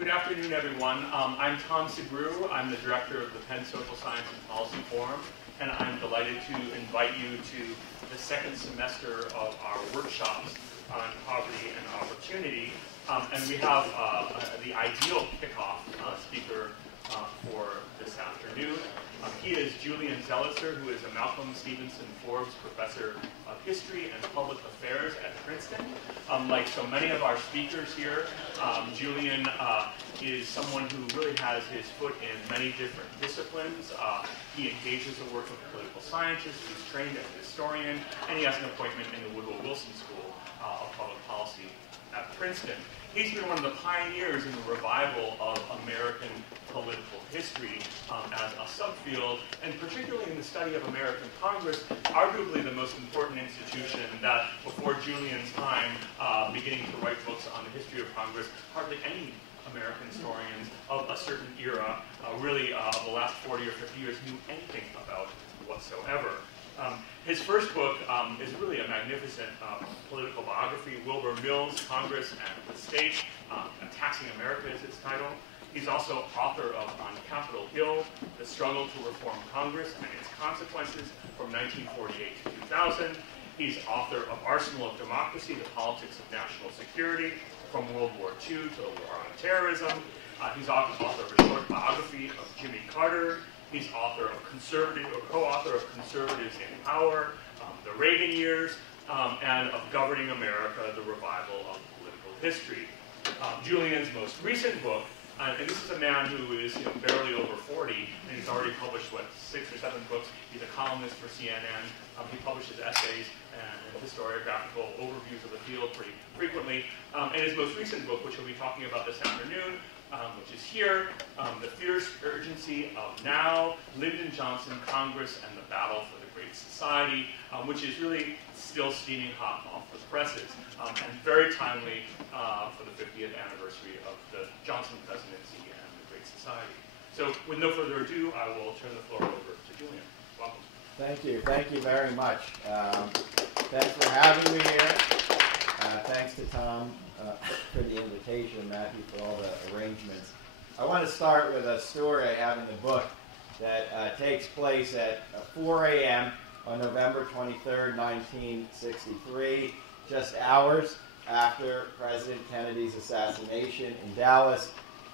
Good afternoon, everyone. I'm Tom Segru. I'm the director of the Penn Social Science and Policy Forum, and I'm delighted to invite you to the second semester of our workshops on poverty and opportunity. And we have the ideal kickoff speaker for this afternoon. He is Julian Zelizer, who is a Malcolm Stevenson Forbes Professor of History and Public Affairs at Princeton. Like so many of our speakers here, Julian is someone who really has his foot in many different disciplines. He engages the work of political scientists, he's trained as a historian, and he has an appointment in the Woodrow Wilson School of Public Policy at Princeton. He's been one of the pioneers in the revival of American political history as a subfield, and particularly in the study of American Congress, arguably the most important institution that before Julian's time, beginning to write books on the history of Congress, hardly any American historians of a certain era, really of the last 40 or 50 years, knew anything about whatsoever. His first book is really a magnificent political biography, Wilbur Mills, Congress and the State, Taxing America is its title. He's also author of On Capitol Hill, The Struggle to Reform Congress and Its Consequences from 1948 to 2000. He's author of Arsenal of Democracy, The Politics of National Security, from World War II to the War on Terrorism. He's author of a short biography of Jimmy Carter. He's author of co-author of Conservatives in Power, The Reagan Years, and of Governing America, The Revival of Political History. Julian's most recent book, and this is a man who is barely over 40, and he's already published, 6 or 7 books. He's a columnist for CNN. He publishes essays and historiographical overviews of the field pretty frequently. And his most recent book, which we'll be talking about this afternoon, which is here, The Fierce Urgency of Now, Lyndon Johnson, Congress, and the Battle for the Great Society, which is really still steaming hot off the presses, and very timely for the 50th anniversary of the Johnson presidency and the Great Society. So with no further ado, I will turn the floor over to Julian. Welcome. Thank you very much. Thanks for having me here. Thanks to Tom for the invitation, Matthew for all the arrangements. I want to start with a story I have in the book that takes place at 4 a.m. on November 23rd, 1963, just hours after President Kennedy's assassination in Dallas.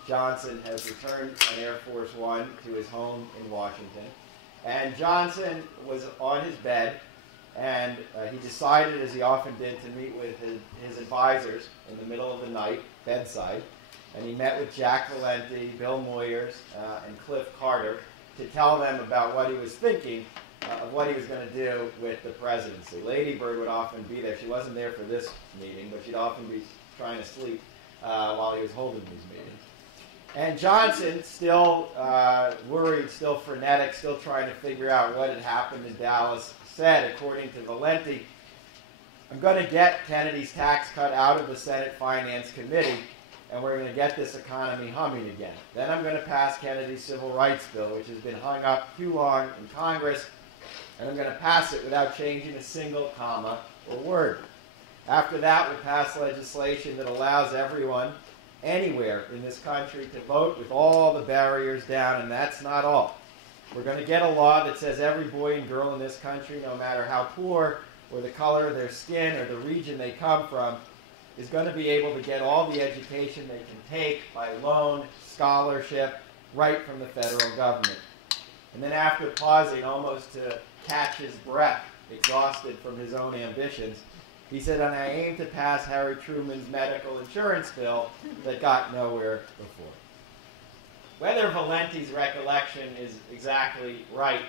Johnson has returned on Air Force One to his home in Washington. And Johnson was on his bed, and he decided, as he often did, to meet with his advisors in the middle of the night, bedside. And he met with Jack Valenti, Bill Moyers, and Cliff Carter to tell them about what he was thinking of what he was going to do with the presidency. Lady Bird would often be there. She wasn't there for this meeting, but she'd often be trying to sleep while he was holding these meetings. And Johnson, still worried, still frenetic, still trying to figure out what had happened in Dallas, said, according to Valenti, "I'm going to get Kennedy's tax cut out of the Senate Finance Committee, and we're going to get this economy humming again. Then I'm going to pass Kennedy's Civil Rights Bill, which has been hung up too long in Congress, and I'm going to pass it without changing a single comma or word. After that, we'll pass legislation that allows everyone anywhere in this country to vote with all the barriers down, and that's not all. We're going to get a law that says every boy and girl in this country, no matter how poor or the color of their skin or the region they come from, is going to be able to get all the education they can take by loan, scholarship, right from the federal government." And then after pausing almost to catch his breath, exhausted from his own ambitions, he said, "And I aim to pass Harry Truman's medical insurance bill that got nowhere before." Whether Valenti's recollection is exactly right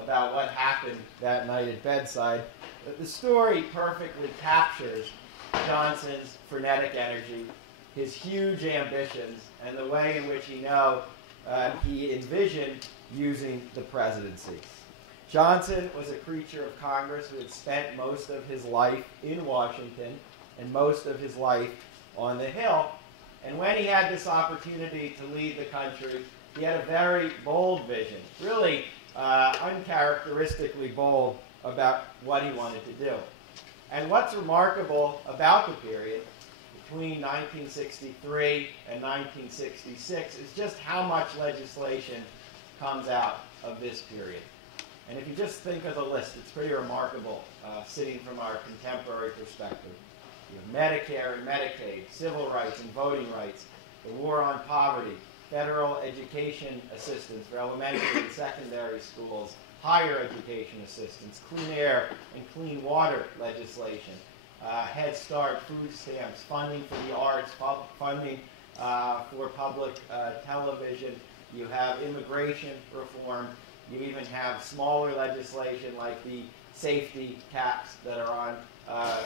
about what happened that night at bedside, the story perfectly captures Johnson's frenetic energy, his huge ambitions, and the way in which he envisioned using the presidency. Johnson was a creature of Congress who had spent most of his life in Washington and most of his life on the Hill. And when he had this opportunity to lead the country, he had a very bold vision, really uncharacteristically bold about what he wanted to do. And what's remarkable about the period, between 1963 and 1966 is just how much legislation comes out of this period. And if you just think of the list, it's pretty remarkable, sitting from our contemporary perspective. You have Medicare and Medicaid, civil rights and voting rights, the war on poverty, federal education assistance for elementary and secondary schools, higher education assistance, clean air and clean water legislation, Head Start, food stamps, funding for the arts, funding for public television. You have immigration reform. You even have smaller legislation like the safety caps that are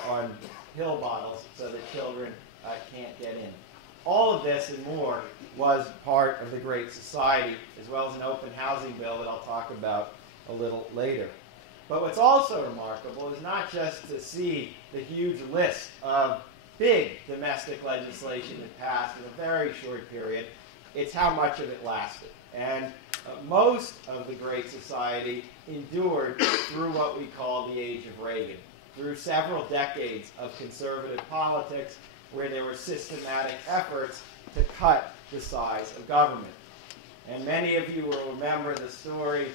on pill bottles so that children can't get in. All of this and more was part of the Great Society, as well as an open housing bill that I'll talk about a little later. But what's also remarkable is not just to see the huge list of big domestic legislation that passed in a very short period, it's how much of it lasted. And most of the Great Society endured through what we call the Age of Reagan, through several decades of conservative politics where there were systematic efforts to cut the size of government. And many of you will remember the story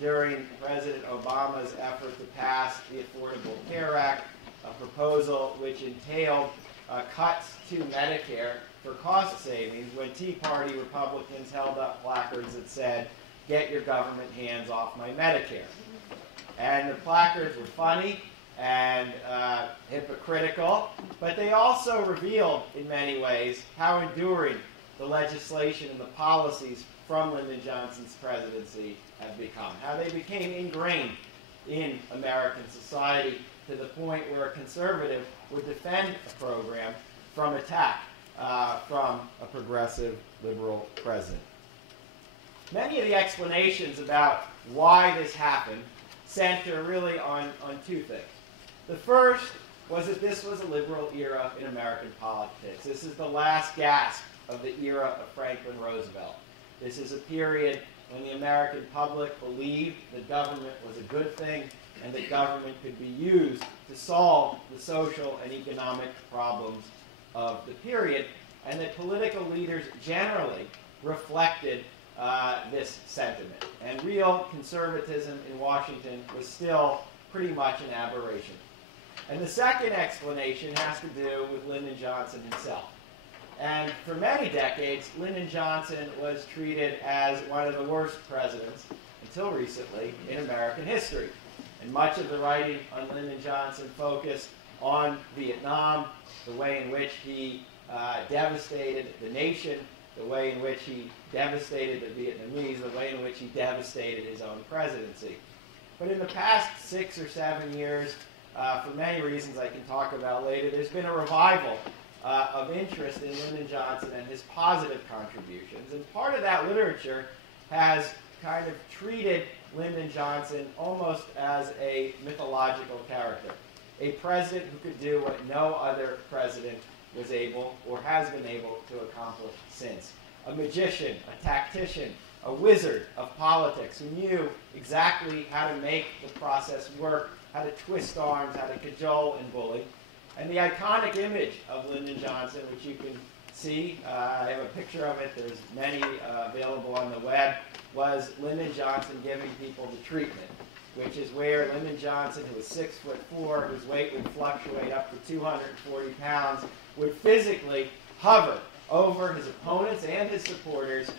during President Obama's effort to pass the Affordable Care Act, a proposal which entailed cuts to Medicare for cost savings when Tea Party Republicans held up placards that said, "Get your government hands off my Medicare." And the placards were funny and hypocritical, but they also revealed in many ways how enduring the legislation and the policies from Lyndon Johnson's presidency have become, how they became ingrained in American society to the point where a conservative would defend a program from attack from a progressive liberal president. Many of the explanations about why this happened center really on two things. The first was that this was a liberal era in American politics. This is the last gasp of the era of Franklin Roosevelt. This is a period when the American public believed that government was a good thing and that government could be used to solve the social and economic problems of the period, and that political leaders generally reflected this sentiment. And real conservatism in Washington was still pretty much an aberration. And the second explanation has to do with Lyndon Johnson himself. And for many decades, Lyndon Johnson was treated as one of the worst presidents, until recently, in American history. And much of the writing on Lyndon Johnson focused on Vietnam, the way in which he devastated the nation, the way in which he devastated the Vietnamese, the way in which he devastated his own presidency. But in the past 6 or 7 years, for many reasons I can talk about later, there's been a revival of interest in Lyndon Johnson and his positive contributions. And part of that literature has kind of treated Lyndon Johnson almost as a mythological character, a president who could do what no other president was able or has been able to accomplish since. A magician, a tactician, a wizard of politics who knew exactly how to make the process work, how to twist arms, how to cajole and bully. And the iconic image of Lyndon Johnson, which you can see, I have a picture of it, there's many available on the web, was Lyndon Johnson giving people the treatment, which is where Lyndon Johnson, who was 6'4", whose weight would fluctuate up to 240 pounds, would physically hover over his opponents and his supporters,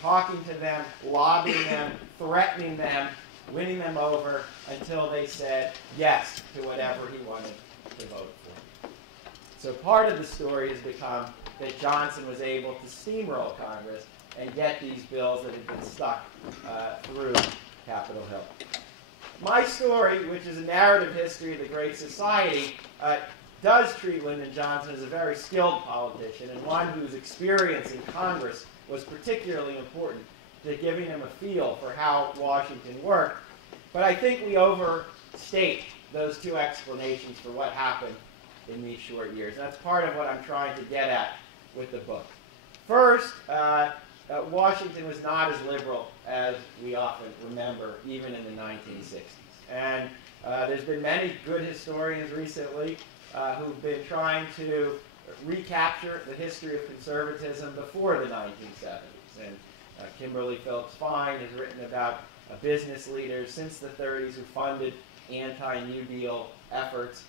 talking to them, lobbying them, threatening them, winning them over until they said yes to whatever he wanted to vote for. So part of the story has become that Johnson was able to steamroll Congress and get these bills that had been stuck through Capitol Hill. My story, which is a narrative history of the Great Society, does treat Lyndon Johnson as a very skilled politician and one whose experience in Congress was particularly important to giving him a feel for how Washington worked. But I think we overstate those two explanations for what happened in these short years. And that's part of what I'm trying to get at with the book. First, Washington was not as liberal as we often remember, even in the 1960s. And there's been many good historians recently who've been trying to recapture the history of conservatism before the 1970s. And Kimberly Phillips Fine has written about business leaders since the 30s who funded anti-New Deal efforts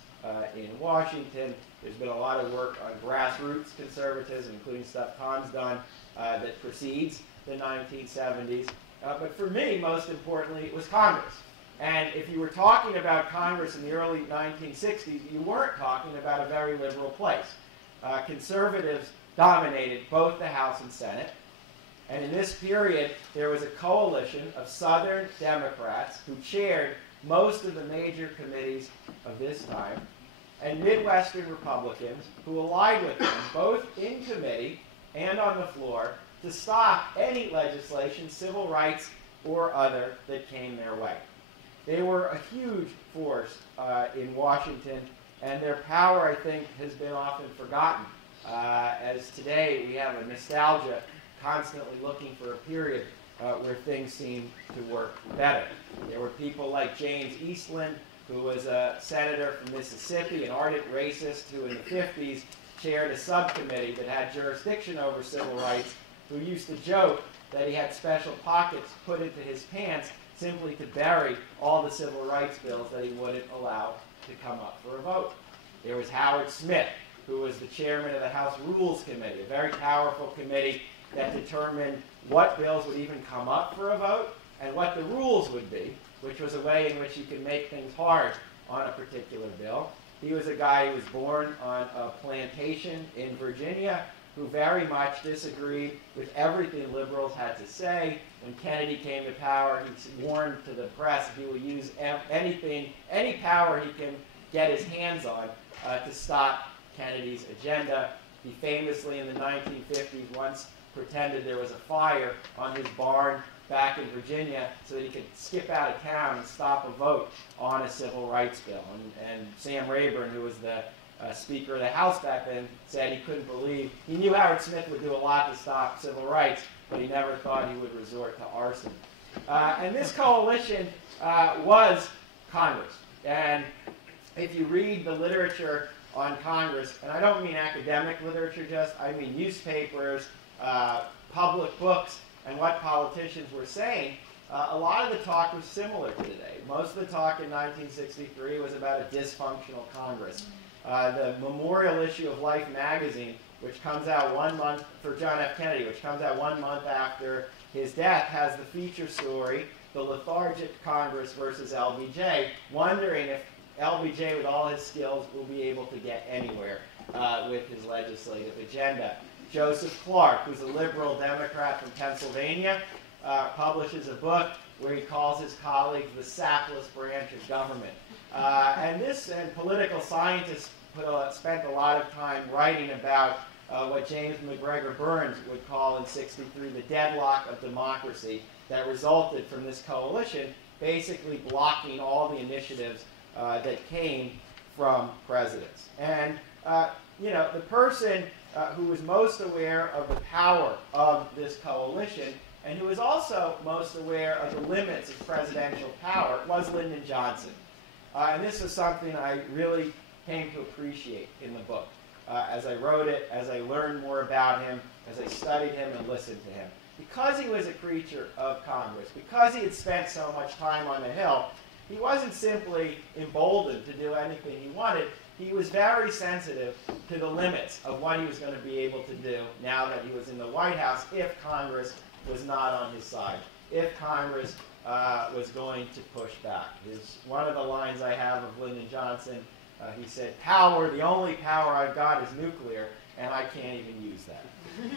in Washington. There's been a lot of work on grassroots conservatism, including stuff Tom's done that precedes the 1970s. But for me, most importantly, it was Congress. And if you were talking about Congress in the early 1960s, you weren't talking about a very liberal place. Conservatives dominated both the House and Senate. And in this period, there was a coalition of Southern Democrats who chaired most of the major committees of this time, and Midwestern Republicans who allied with them, both in committee and on the floor, to stop any legislation, civil rights or other, that came their way. They were a huge force in Washington, and their power, I think, has been often forgotten. As today we have a nostalgia, constantly looking for a period where things seem to work better. There were people like James Eastland, who was a senator from Mississippi, an ardent racist who in the 50s chaired a subcommittee that had jurisdiction over civil rights, who used to joke that he had special pockets put into his pants simply to bury all the civil rights bills that he wouldn't allow to come up for a vote. There was Howard Smith, who was the chairman of the House Rules Committee, a very powerful committee that determined what bills would even come up for a vote and what the rules would be, which was a way in which you could make things hard on a particular bill. He was a guy who was born on a plantation in Virginia who very much disagreed with everything liberals had to say. When Kennedy came to power, he warned to the press he will use any power he can get his hands on to stop Kennedy's agenda. He famously, in the 1950s, once pretended there was a fire on his barn back in Virginia so that he could skip out of town and stop a vote on a civil rights bill. And Sam Rayburn, who was the Speaker of the House back then, said he couldn't believe, he knew Howard Smith would do a lot to stop civil rights, but he never thought he would resort to arson. And this coalition was Congress. And if you read the literature on Congress, and I don't mean academic literature just, I mean newspapers, public books, and what politicians were saying, a lot of the talk was similar to today. Most of the talk in 1963 was about a dysfunctional Congress. The memorial issue of Life magazine, which comes out 1 month, for John F. Kennedy, which comes out 1 month after his death, has the feature story, The Lethargic Congress versus LBJ, wondering if LBJ, with all his skills, will be able to get anywhere with his legislative agenda. Joseph Clark, who's a liberal Democrat from Pennsylvania, publishes a book where he calls his colleagues the sapless branch of government. And political scientists spent a lot of time writing about what James McGregor Burns would call in '63 the deadlock of democracy that resulted from this coalition basically blocking all the initiatives that came from presidents. And the person who was most aware of the power of this coalition and who was also most aware of the limits of presidential power was Lyndon Johnson. And this was something I really came to appreciate in the book. As I wrote it, as I learned more about him, as I studied him and listened to him. Because he was a creature of Congress, because he had spent so much time on the Hill, he wasn't simply emboldened to do anything he wanted. He was very sensitive to the limits of what he was going to be able to do now that he was in the White House if Congress was not on his side, if Congress was going to push back. One of the lines I have of Lyndon Johnson, he said, "Power, the only power I've got is nuclear, and I can't even use that."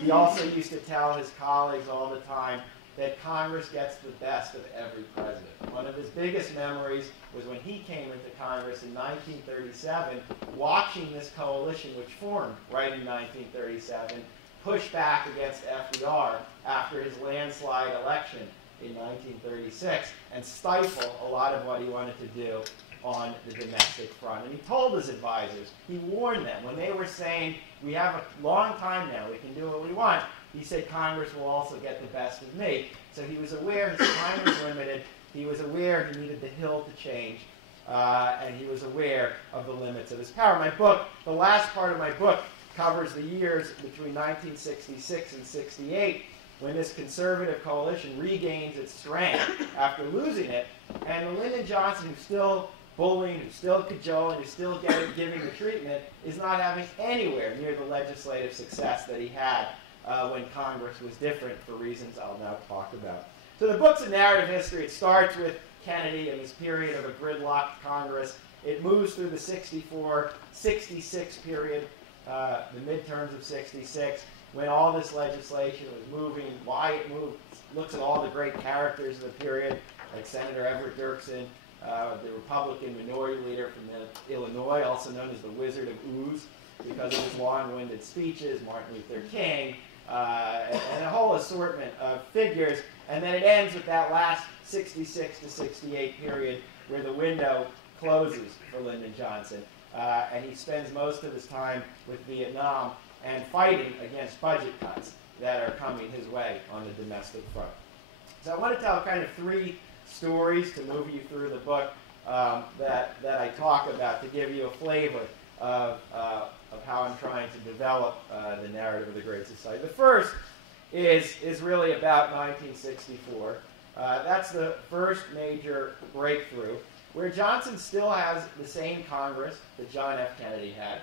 He also used to tell his colleagues all the time that Congress gets the best of every president. One of his biggest memories was when he came into Congress in 1937, watching this coalition, which formed right in 1937, push back against FDR after his landslide election in 1936 and stifle a lot of what he wanted to do on the domestic front. And he told his advisors, he warned them, when they were saying, we have a long time now, we can do what we want, he said, Congress will also get the best of me. So he was aware his time was limited. He was aware he needed the Hill to change. and he was aware of the limits of his power. My book, the last part of my book, covers the years between 1966 and 68, when this conservative coalition regains its strength after losing it, and the Lyndon Johnson, who's still bullying, who's still cajoling, who's still giving the treatment, is not having anywhere near the legislative success that he had when Congress was different, for reasons I'll now talk about. So the book's a narrative history. It starts with Kennedy and this period of a gridlocked Congress. It moves through the 64, 66 period, the midterms of 66, when all this legislation was moving, why it moved, looks at all the great characters of the period, like Senator Everett Dirksen, the Republican minority leader from Illinois, also known as the Wizard of Ooze, because of his long-winded speeches, Martin Luther King, and a whole assortment of figures. And then it ends with that last 66 to 68 period where the window closes for Lyndon Johnson. And he spends most of his time with Vietnam and fighting against budget cuts that are coming his way on the domestic front. So I want to tell kind of three stories to move you through the book that I talk about to give you a flavor of how I'm trying to develop the narrative of the Great Society. The first is really about 1964. That's the first major breakthrough, where Johnson still has the same Congress that John F. Kennedy had.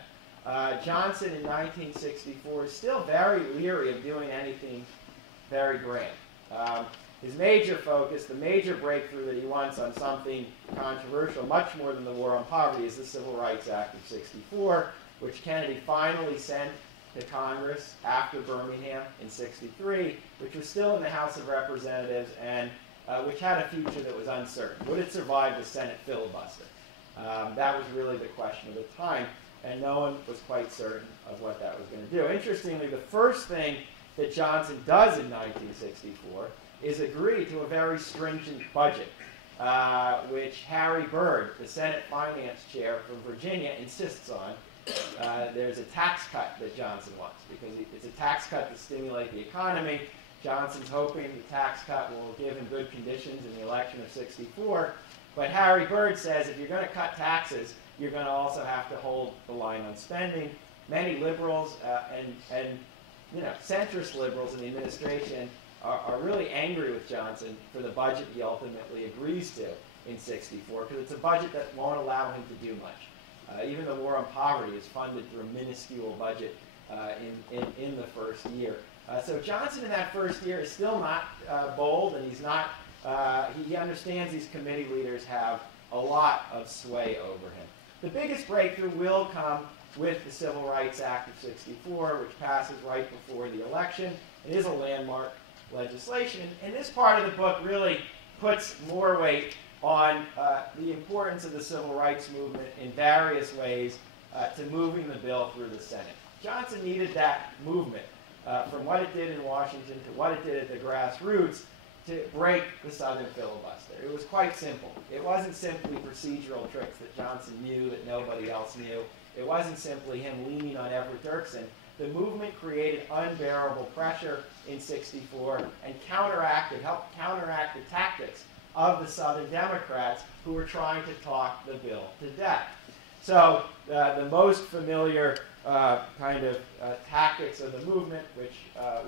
Johnson in 1964 is still very leery of doing anything very grand. His major focus, the major breakthrough that he wants on something controversial, much more than the war on poverty, is the Civil Rights Act of '64, which Kennedy finally sent to Congress after Birmingham in '63, which was still in the House of Representatives and which had a future that was uncertain. Would it survive the Senate filibuster? That was really the question of the time, and no one was quite certain of what that was going to do. Interestingly, the first thing that Johnson does in 1964 is agree to a very stringent budget, which Harry Byrd, the Senate Finance Chair from Virginia, insists on. There's a tax cut that Johnson wants, because it's a tax cut to stimulate the economy. Johnson's hoping the tax cut will give him good conditions in the election of '64. But Harry Byrd says if you're going to cut taxes, you're going to also have to hold the line on spending. Many liberals and centrist liberals in the administration are really angry with Johnson for the budget he ultimately agrees to in '64, because it's a budget that won't allow him to do much. Even the war on poverty is funded through a minuscule budget in the first year. So Johnson in that first year is still not bold, and he's not. He understands these committee leaders have a lot of sway over him. The biggest breakthrough will come with the Civil Rights Act of '64, which passes right before the election. It is a landmark legislation, and this part of the book really puts more weight on the importance of the civil rights movement in various ways to moving the bill through the Senate. Johnson needed that movement from what it did in Washington to what it did at the grassroots to break the Southern filibuster. It was quite simple. It wasn't simply procedural tricks that Johnson knew that nobody else knew. It wasn't simply him leaning on Everett Dirksen. The movement created unbearable pressure in '64 and helped counteract the tactics of the Southern Democrats who were trying to talk the bill to death. So the most familiar tactics of the movement, which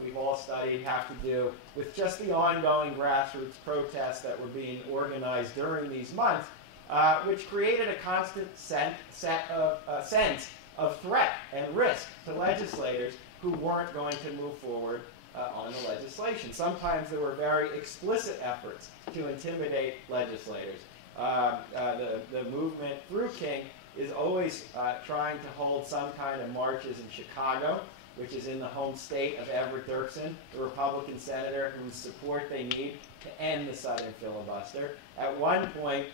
we've all studied, have to do with just the ongoing grassroots protests that were being organized during these months, which created a constant sense of threat and risk to legislators who weren't going to move forward on the legislation. Sometimes there were very explicit efforts to intimidate legislators. The movement through King is always trying to hold some kind of marches in Chicago, which is in the home state of Everett Dirksen, the Republican senator whose support they need to end the Southern filibuster. At one point,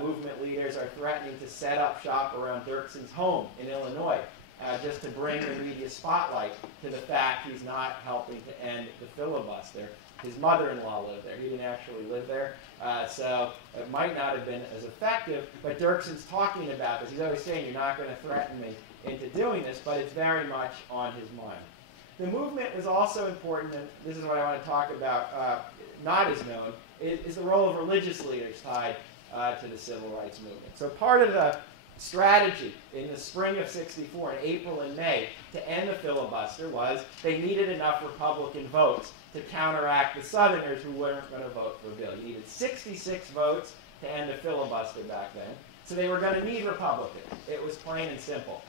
movement leaders are threatening to set up shop around Dirksen's home in Illinois, just to bring the media spotlight to the fact he's not helping to end the filibuster. His mother-in-law lived there. He didn't actually live there, so it might not have been as effective, but Dirksen's talking about this. He's always saying, you're not going to threaten me into doing this, but it's very much on his mind. The movement was also important, and this is what I want to talk about, not as known, is the role of religious leaders tied to the civil rights movement. So part of the strategy in the spring of '64, in April and May, to end the filibuster was they needed enough Republican votes to counteract the Southerners who weren't going to vote for the bill. You needed 66 votes to end the filibuster back then. So they were going to need Republicans. It was plain and simple.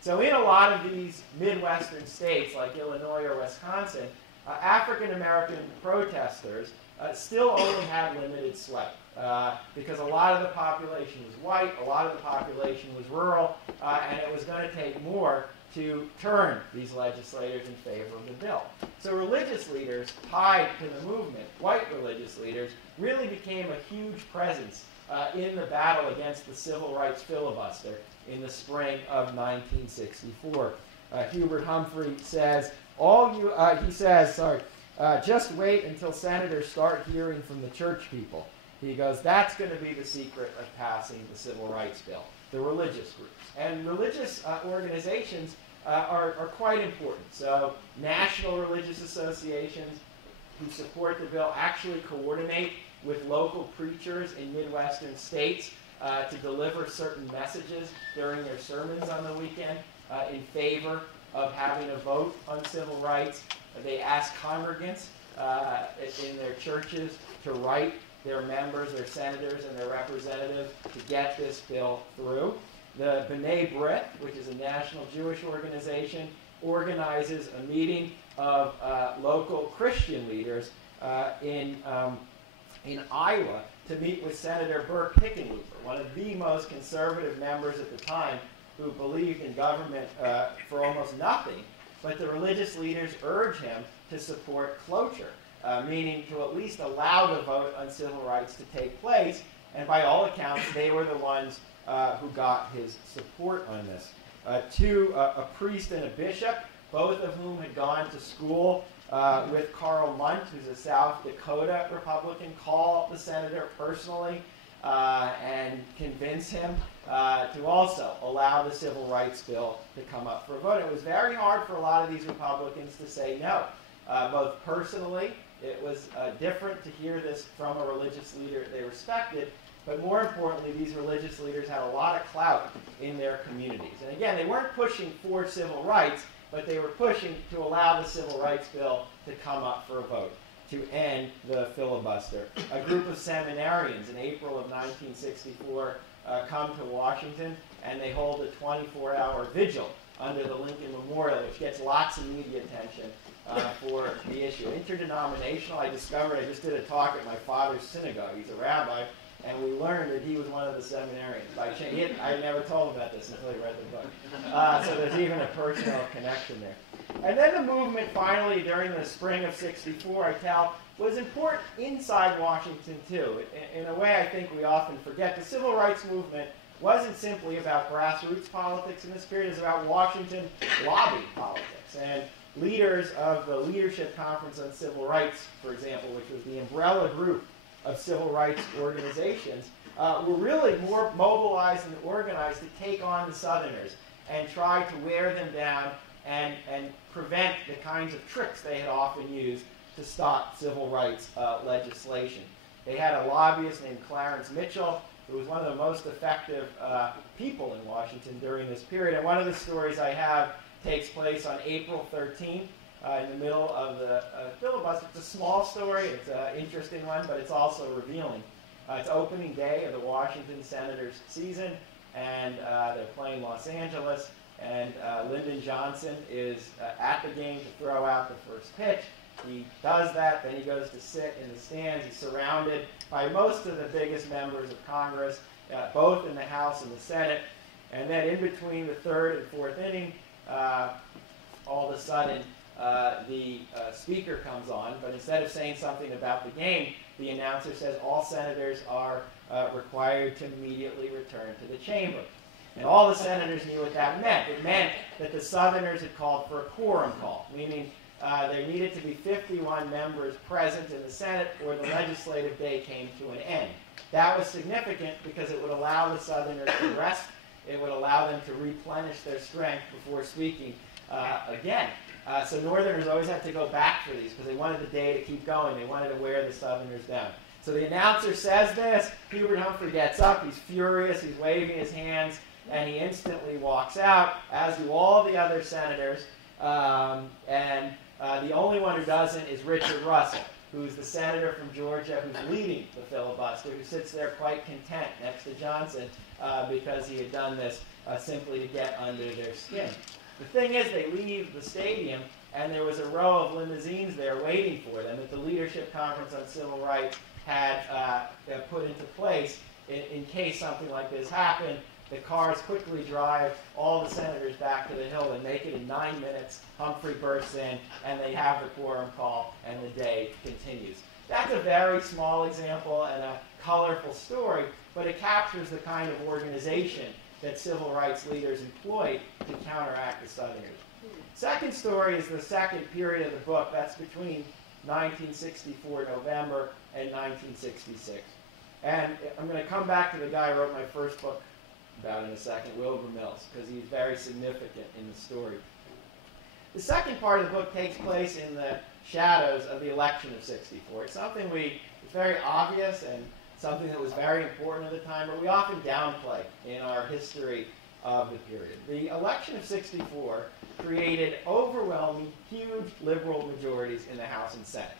So in a lot of these Midwestern states, like Illinois or Wisconsin, African-American protesters still only had limited sway because a lot of the population was white, a lot of the population was rural, and it was going to take more to turn these legislators in favor of the bill. So religious leaders tied to the movement, white religious leaders, really became a huge presence in the battle against the civil rights filibuster in the spring of 1964. Hubert Humphrey says, just wait until senators start hearing from the church people. He goes, that's going to be the secret of passing the civil rights bill, the religious groups. And religious organizations are quite important. So national religious associations who support the bill actually coordinate with local preachers in Midwestern states to deliver certain messages during their sermons on the weekend in favor of having a vote on civil rights. They ask congregants in their churches to write their members, their senators, and their representatives to get this bill through. The B'nai B'rith, which is a national Jewish organization, organizes a meeting of local Christian leaders in Iowa to meet with Senator Burke Hickenlooper, one of the most conservative members at the time who believed in government for almost nothing. But the religious leaders urge him to support cloture, meaning to at least allow the vote on civil rights to take place. And by all accounts, they were the ones who got his support on this. A priest and a bishop, both of whom had gone to school with Karl Munt, who's a South Dakota Republican, call the senator personally and convince him to also allow the civil rights bill to come up for a vote. It was very hard for a lot of these Republicans to say no. Both personally, it was different to hear this from a religious leader they respected, but more importantly, these religious leaders had a lot of clout in their communities. And again, they weren't pushing for civil rights, but they were pushing to allow the civil rights bill to come up for a vote, to end the filibuster. A group of seminarians in April of 1964 come to Washington, and they hold a 24-hour vigil under the Lincoln Memorial, which gets lots of media attention for the issue. Interdenominational, I discovered, I just did a talk at my father's synagogue. He's a rabbi, and we learned that he was one of the seminarians. I never told him about this until he read the book. So there's even a personal connection there. And then the movement finally, during the spring of '64, I tell, was important inside Washington too. In a way I think we often forget. The civil rights movement wasn't simply about grassroots politics in this period. It was about Washington lobby politics. And leaders of the Leadership Conference on Civil Rights, for example, which was the umbrella group of civil rights organizations, were really more mobilized and organized to take on the Southerners and try to wear them down and prevent the kinds of tricks they had often used to stop civil rights legislation. They had a lobbyist named Clarence Mitchell, who was one of the most effective people in Washington during this period. And one of the stories I have takes place on April 13th, in the middle of the filibuster. It's a small story, it's an interesting one, but it's also revealing. It's opening day of the Washington Senators season, and they're playing Los Angeles, and Lyndon Johnson is at the game to throw out the first pitch. He does that, then he goes to sit in the stands. He's surrounded by most of the biggest members of Congress, both in the House and the Senate, and then in between the third and fourth inning, all of a sudden, the speaker comes on, but instead of saying something about the game, the announcer says all senators are required to immediately return to the chamber. And all the senators knew what that meant. It meant that the Southerners had called for a quorum call, meaning there needed to be 51 members present in the Senate or the legislative day came to an end. That was significant because it would allow the Southerners to rest. It would allow them to replenish their strength before speaking again. So Northerners always had to go back for these because they wanted the day to keep going. They wanted to wear the Southerners down. So the announcer says this, Hubert Humphrey gets up, he's furious, he's waving his hands, and he instantly walks out, as do all the other senators, the only one who doesn't is Richard Russell, who's the senator from Georgia who's leading the filibuster, who sits there quite content next to Johnson because he had done this simply to get under their skin. The thing is, they leave the stadium, and there was a row of limousines there waiting for them that the Leadership Conference on Civil Rights had put into place in case something like this happened. The cars quickly drive all the senators back to the Hill and make it in 9 minutes. Humphrey bursts in, and they have the quorum call, and the day continues. That's a very small example and a colorful story, but it captures the kind of organization that civil rights leaders employed to counteract the Southerners. Second story is the second period of the book. That's between 1964 November and 1966. And I'm going to come back to the guy who wrote my first book about in a second, Wilbur Mills, because he's very significant in the story. The second part of the book takes place in the shadows of the election of '64. It's something it's very obvious and something that was very important at the time, but we often downplay in our history of the period. The election of '64 created overwhelming, huge liberal majorities in the House and Senate.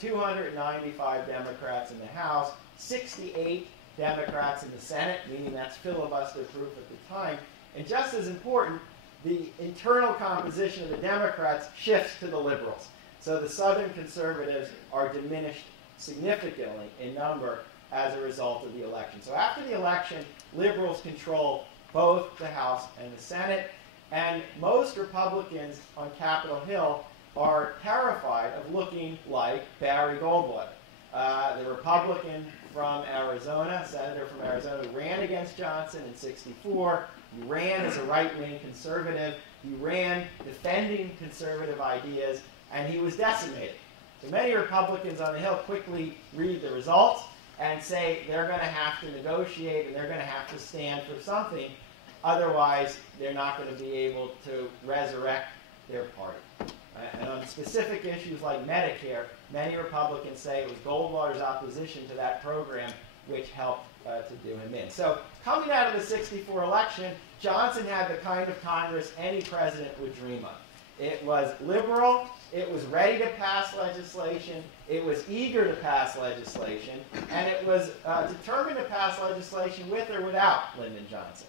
295 Democrats in the House, 68 Democrats in the Senate, meaning that's filibuster-proof at the time. And just as important, the internal composition of the Democrats shifts to the liberals. So the Southern conservatives are diminished significantly in number as a result of the election. So after the election, liberals control both the House and the Senate, and most Republicans on Capitol Hill are terrified of looking like Barry Goldwater, the Republican from Arizona, senator from Arizona, who ran against Johnson in '64. He ran as a right-wing conservative. He ran defending conservative ideas, and he was decimated. So many Republicans on the Hill quickly read the results and say they're going to have to negotiate and they're going to have to stand for something. Otherwise, they're not going to be able to resurrect their party. And on specific issues like Medicare, many Republicans say it was Goldwater's opposition to that program which helped to do him in. So coming out of the '64 election, Johnson had the kind of Congress any president would dream of. It was liberal, it was ready to pass legislation, it was eager to pass legislation, and it was determined to pass legislation with or without Lyndon Johnson.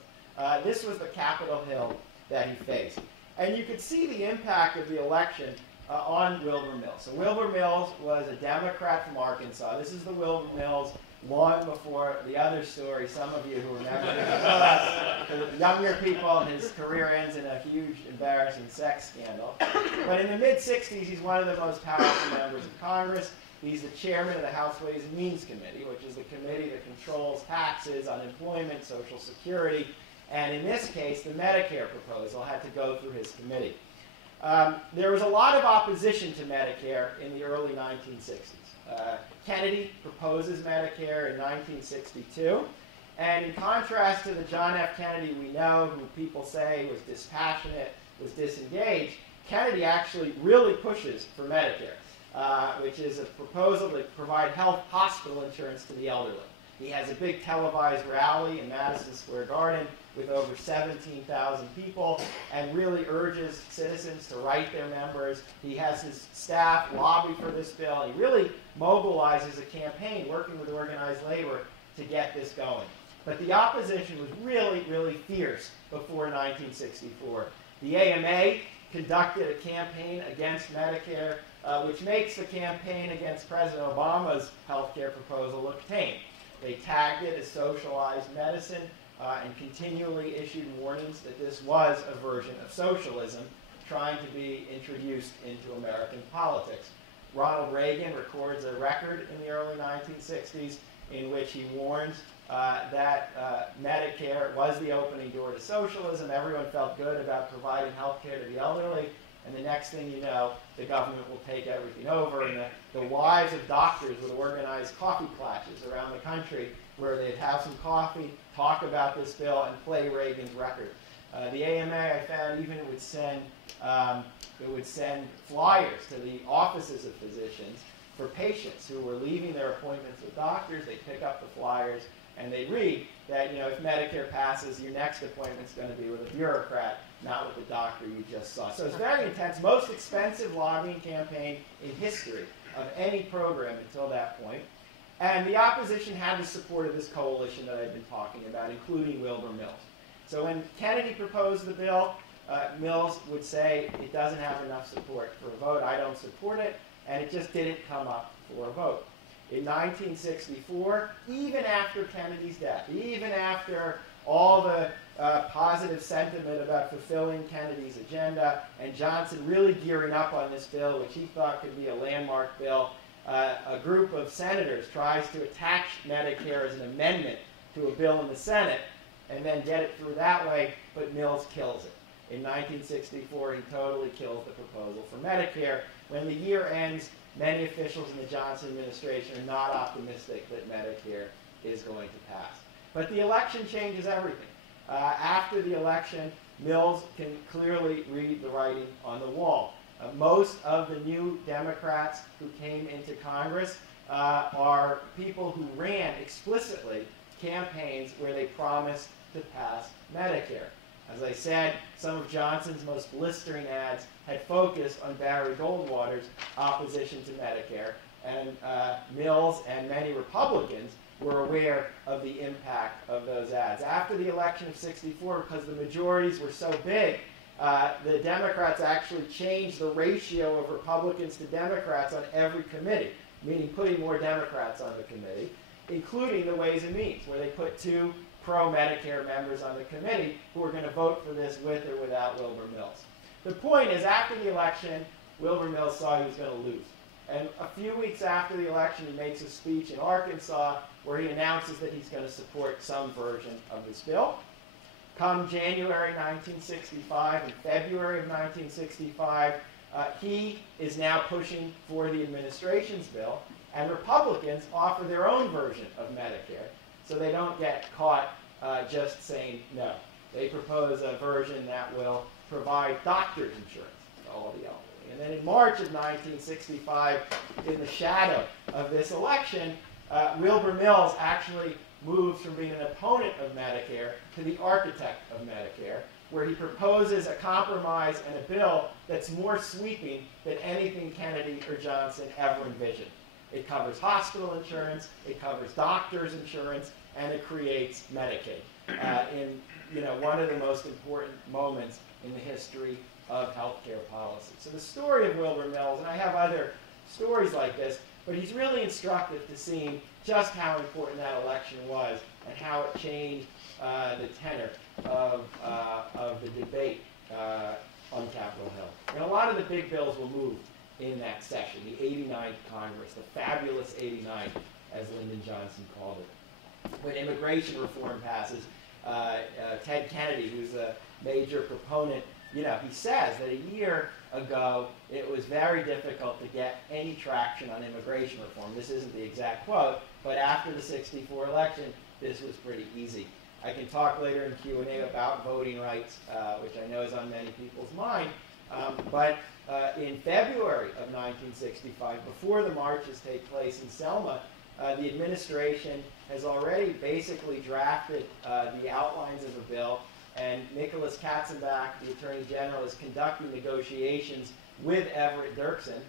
This was the Capitol Hill that he faced. And you could see the impact of the election on Wilbur Mills. So Wilbur Mills was a Democrat from Arkansas. This is the Wilbur Mills long before the other story. Some of you who remember it, younger people, his career ends in a huge, embarrassing sex scandal. But in the mid-'60s, he's one of the most powerful members of Congress. He's the chairman of the House Ways and Means Committee, which is the committee that controls taxes, unemployment, Social Security. And in this case, the Medicare proposal had to go through his committee. There was a lot of opposition to Medicare in the early 1960s. Kennedy proposes Medicare in 1962. And in contrast to the John F. Kennedy we know, who people say was dispassionate, was disengaged, Kennedy actually really pushes for Medicare, which is a proposal to provide health hospital insurance to the elderly. He has a big televised rally in Madison Square Garden with over 17,000 people and really urges citizens to write their members. He has his staff lobby for this bill. He really mobilizes a campaign working with organized labor to get this going. But the opposition was really, really fierce before 1964. The AMA conducted a campaign against Medicare, which makes the campaign against President Obama's health care proposal look tame. They tagged it as socialized medicine and continually issued warnings that this was a version of socialism trying to be introduced into American politics. Ronald Reagan records a record in the early 1960s in which he warns that Medicare was the opening door to socialism. Everyone felt good about providing health care to the elderly. And the next thing you know, the government will take everything over, and the wives of doctors would organize coffee clashes around the country where they'd have some coffee, talk about this bill, and play Reagan's record. The AMA, I found, even would send flyers to the offices of physicians for patients who were leaving their appointments with doctors. They'd pick up the flyers and they'd read that, you know, if Medicare passes, your next appointment's going to be with a bureaucrat, not with the doctor you just saw. So it's very intense, most expensive lobbying campaign in history of any program until that point. And the opposition had the support of this coalition that I've been talking about, including Wilbur Mills. So when Kennedy proposed the bill, Mills would say it doesn't have enough support for a vote. I don't support it, and it just didn't come up for a vote. In 1964, even after Kennedy's death, even after all the positive sentiment about fulfilling Kennedy's agenda, and Johnson really gearing up on this bill, which he thought could be a landmark bill, a group of senators tries to attach Medicare as an amendment to a bill in the Senate and then get it through that way, but Mills kills it. In 1964, he totally kills the proposal for Medicare. When the year ends, many officials in the Johnson administration are not optimistic that Medicare is going to pass. But the election changes everything. After the election, Mills can clearly read the writing on the wall. Most of the new Democrats who came into Congress are people who ran explicitly campaigns where they promised to pass Medicare. As I said, some of Johnson's most blistering ads had focused on Barry Goldwater's opposition to Medicare, and Mills and many Republicans were aware of the impact of those ads. After the election of '64, because the majorities were so big, the Democrats actually changed the ratio of Republicans to Democrats on every committee, meaning putting more Democrats on the committee, including the Ways and Means, where they put 2 pro-Medicare members on the committee who were going to vote for this with or without Wilbur Mills. The point is, after the election, Wilbur Mills saw he was going to lose. And a few weeks after the election, he makes a speech in Arkansas where he announces that he's going to support some version of this bill. Come January 1965 and February of 1965, he is now pushing for the administration's bill, and Republicans offer their own version of Medicare, so they don't get caught just saying no. They propose a version that will provide doctor's insurance to all the elderly. And then in March of 1965, in the shadow of this election, Wilbur Mills actually moves from being an opponent of Medicare to the architect of Medicare, where he proposes a compromise and a bill that's more sweeping than anything Kennedy or Johnson ever envisioned. It covers hospital insurance, it covers doctor's insurance, and it creates Medicaid in one of the most important moments in the history of healthcare policy. So the story of Wilbur Mills, and I have other stories like this, but he's really instructive to seeing just how important that election was and how it changed the tenor of the debate on Capitol Hill. And a lot of the big bills will move in that session, the 89th Congress, the fabulous 89th, as Lyndon Johnson called it. When immigration reform passes, Ted Kennedy, who's a major proponent, he says that a year ago it was very difficult to get any traction on immigration reform. This isn't the exact quote, but after the '64 election, this was pretty easy. I can talk later in Q&A about voting rights, which I know is on many people's mind, but in February of 1965, before the marches take place in Selma, the administration has already basically drafted the outlines of a bill, and Nicholas Katzenbach, the Attorney General, is conducting negotiations with Everett Dirksen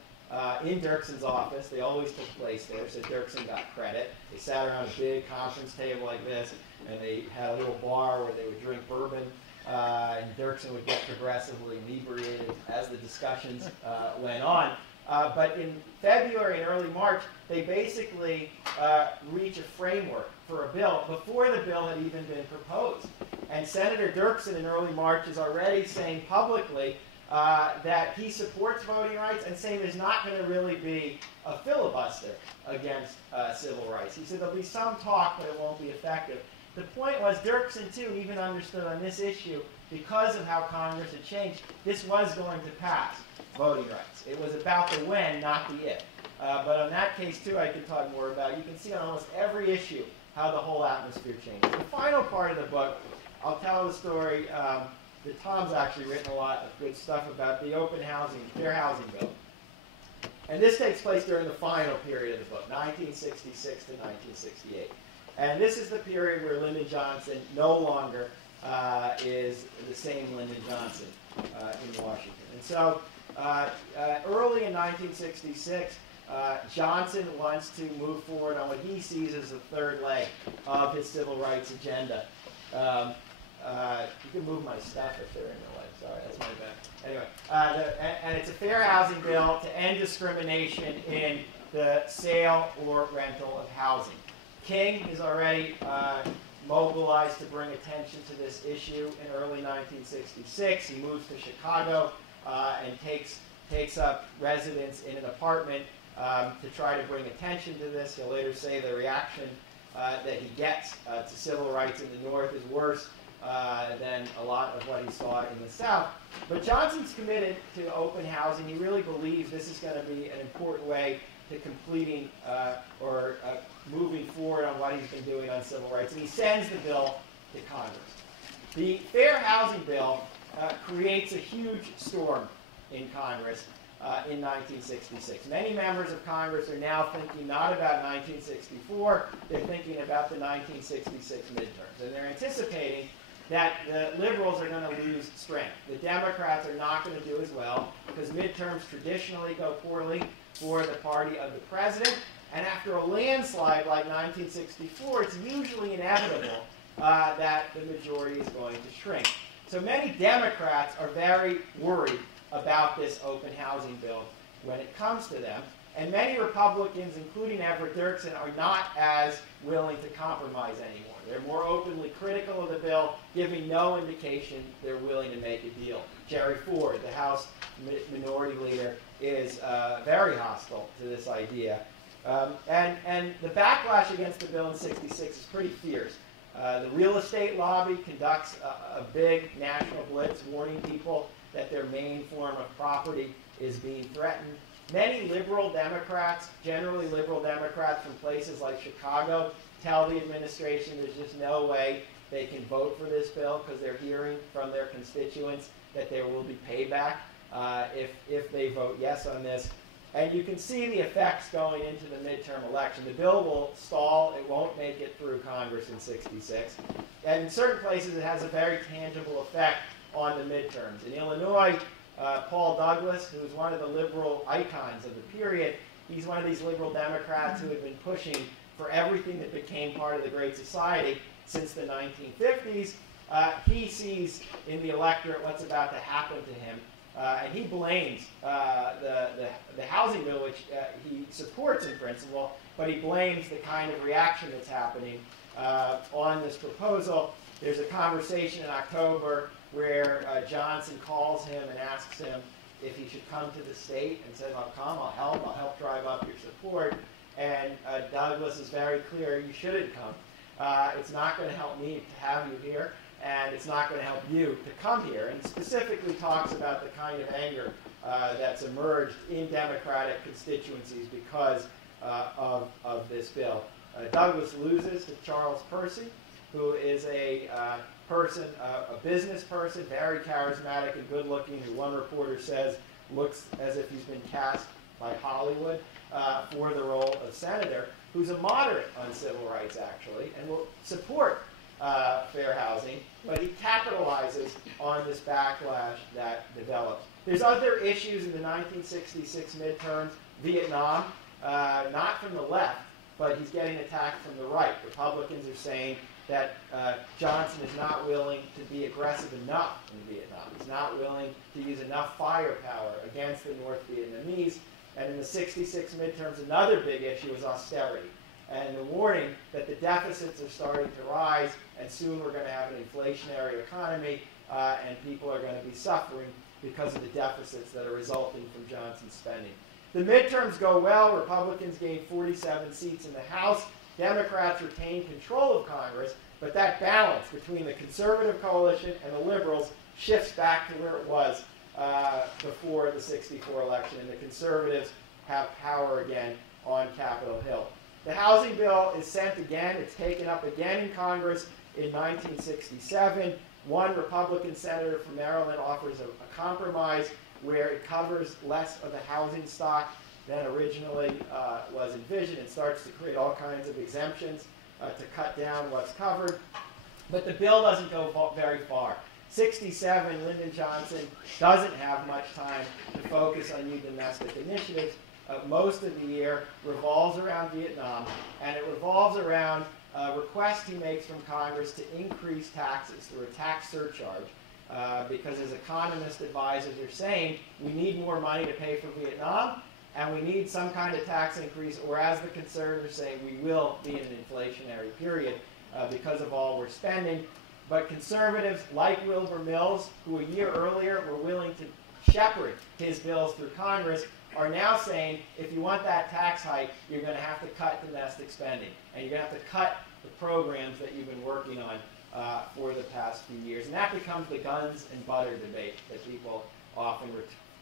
in Dirksen's office. They always took place there, so Dirksen got credit. They sat around a big conference table like this, and they had a little bar where they would drink bourbon, and Dirksen would get progressively inebriated as the discussions went on. But in February and early March, they basically reach a framework for a bill before the bill had even been proposed. And Senator Dirksen in early March is already saying publicly that he supports voting rights and saying there's not going to really be a filibuster against civil rights. He said there'll be some talk, but it won't be effective. The point was Dirksen, too, even understood on this issue, because of how Congress had changed, this was going to pass, voting rights. It was about the when, not the if. But on that case, too, I could talk more about. You can see on almost every issue how the whole atmosphere changed. The final part of the book, I'll tell the story that Tom's actually written a lot of good stuff about the open housing, fair housing bill. And this takes place during the final period of the book, 1966 to 1968. And this is the period where Lyndon Johnson no longer is the same Lyndon Johnson in Washington. And so early in 1966, Johnson wants to move forward on what he sees as the third leg of his civil rights agenda. You can move my stuff if they're in the way. Sorry, that's my bad. Anyway, and it's a fair housing bill to end discrimination in the sale or rental of housing. King is already mobilized to bring attention to this issue in early 1966. He moves to Chicago and takes up residence in an apartment to try to bring attention to this. He'll later say the reaction that he gets to civil rights in the North is worse than a lot of what he saw in the South. But Johnson's committed to open housing. He really believes this is going to be an important way to completing or moving forward on what he's been doing on civil rights. And he sends the bill to Congress. The Fair Housing Bill creates a huge storm in Congress in 1966. Many members of Congress are now thinking not about 1964, they're thinking about the 1966 midterms. And they're anticipating that the liberals are going to lose strength. The Democrats are not going to do as well because midterms traditionally go poorly for the party of the president. And after a landslide like 1964, it's usually inevitable that the majority is going to shrink. So many Democrats are very worried about this open housing bill when it comes to them. And many Republicans, including Everett Dirksen, are not as willing to compromise anymore. They're more openly critical of the bill, giving no indication they're willing to make a deal. Jerry Ford, the House Minority Leader, is very hostile to this idea. And the backlash against the bill in '66 is pretty fierce. The real estate lobby conducts a big national blitz, warning people that their main form of property is being threatened. Many liberal Democrats, generally liberal Democrats from places like Chicago, tell the administration there's just no way they can vote for this bill because they're hearing from their constituents that there will be payback if they vote yes on this. And you can see the effects going into the midterm election. The bill will stall. It won't make it through Congress in '66. And in certain places, it has a very tangible effect on the midterms. In Illinois, Paul Douglas, who is one of the liberal icons of the period, he's one of these liberal Democrats who had been pushing for everything that became part of the Great Society since the 1950s. He sees in the electorate what's about to happen to him. And he blames the housing bill, which he supports in principle, but he blames the kind of reaction that's happening on this proposal. There's a conversation in October where Johnson calls him and asks him if he should come to the state and says, I'll come, I'll help drive up your support. And Douglas is very clear, you shouldn't come. It's not going to help me to have you here. And it's not going to help you to come here, and specifically talks about the kind of anger that's emerged in Democratic constituencies because of this bill. Douglas loses to Charles Percy, who is a business person, very charismatic and good-looking, who one reporter says looks as if he's been cast by Hollywood for the role of senator, who's a moderate on civil rights, actually, and will support fair housing, but he capitalizes on this backlash that develops. There's other issues in the 1966 midterms. Vietnam, not from the left, but he's getting attacked from the right. Republicans are saying that Johnson is not willing to be aggressive enough in Vietnam. He's not willing to use enough firepower against the North Vietnamese. And in the 66 midterms, another big issue is austerity. And the warning that the deficits are starting to rise, and soon we're going to have an inflationary economy, and people are going to be suffering because of the deficits that are resulting from Johnson's spending. The midterms go well. Republicans gain 47 seats in the House. Democrats retain control of Congress, but that balance between the conservative coalition and the liberals shifts back to where it was before the '64 election, and the conservatives have power again on Capitol Hill. The housing bill is sent again. It's taken up again in Congress in 1967. One Republican senator from Maryland offers a compromise where it covers less of the housing stock than originally was envisioned. It starts to create all kinds of exemptions to cut down what's covered. But the bill doesn't go very far. 67, Lyndon Johnson doesn't have much time to focus on new domestic initiatives. Most of the year revolves around Vietnam, and it revolves around a request he makes from Congress to increase taxes through a tax surcharge, because as economist advisors are saying, we need more money to pay for Vietnam, and we need some kind of tax increase, or as the conservatives say, we will be in an inflationary period because of all we're spending. But conservatives like Wilbur Mills, who a year earlier were willing to shepherd his bills through Congress, are now saying, if you want that tax hike, you're going to have to cut domestic spending. And you're going to have to cut the programs that you've been working on for the past few years. And that becomes the guns and butter debate that people often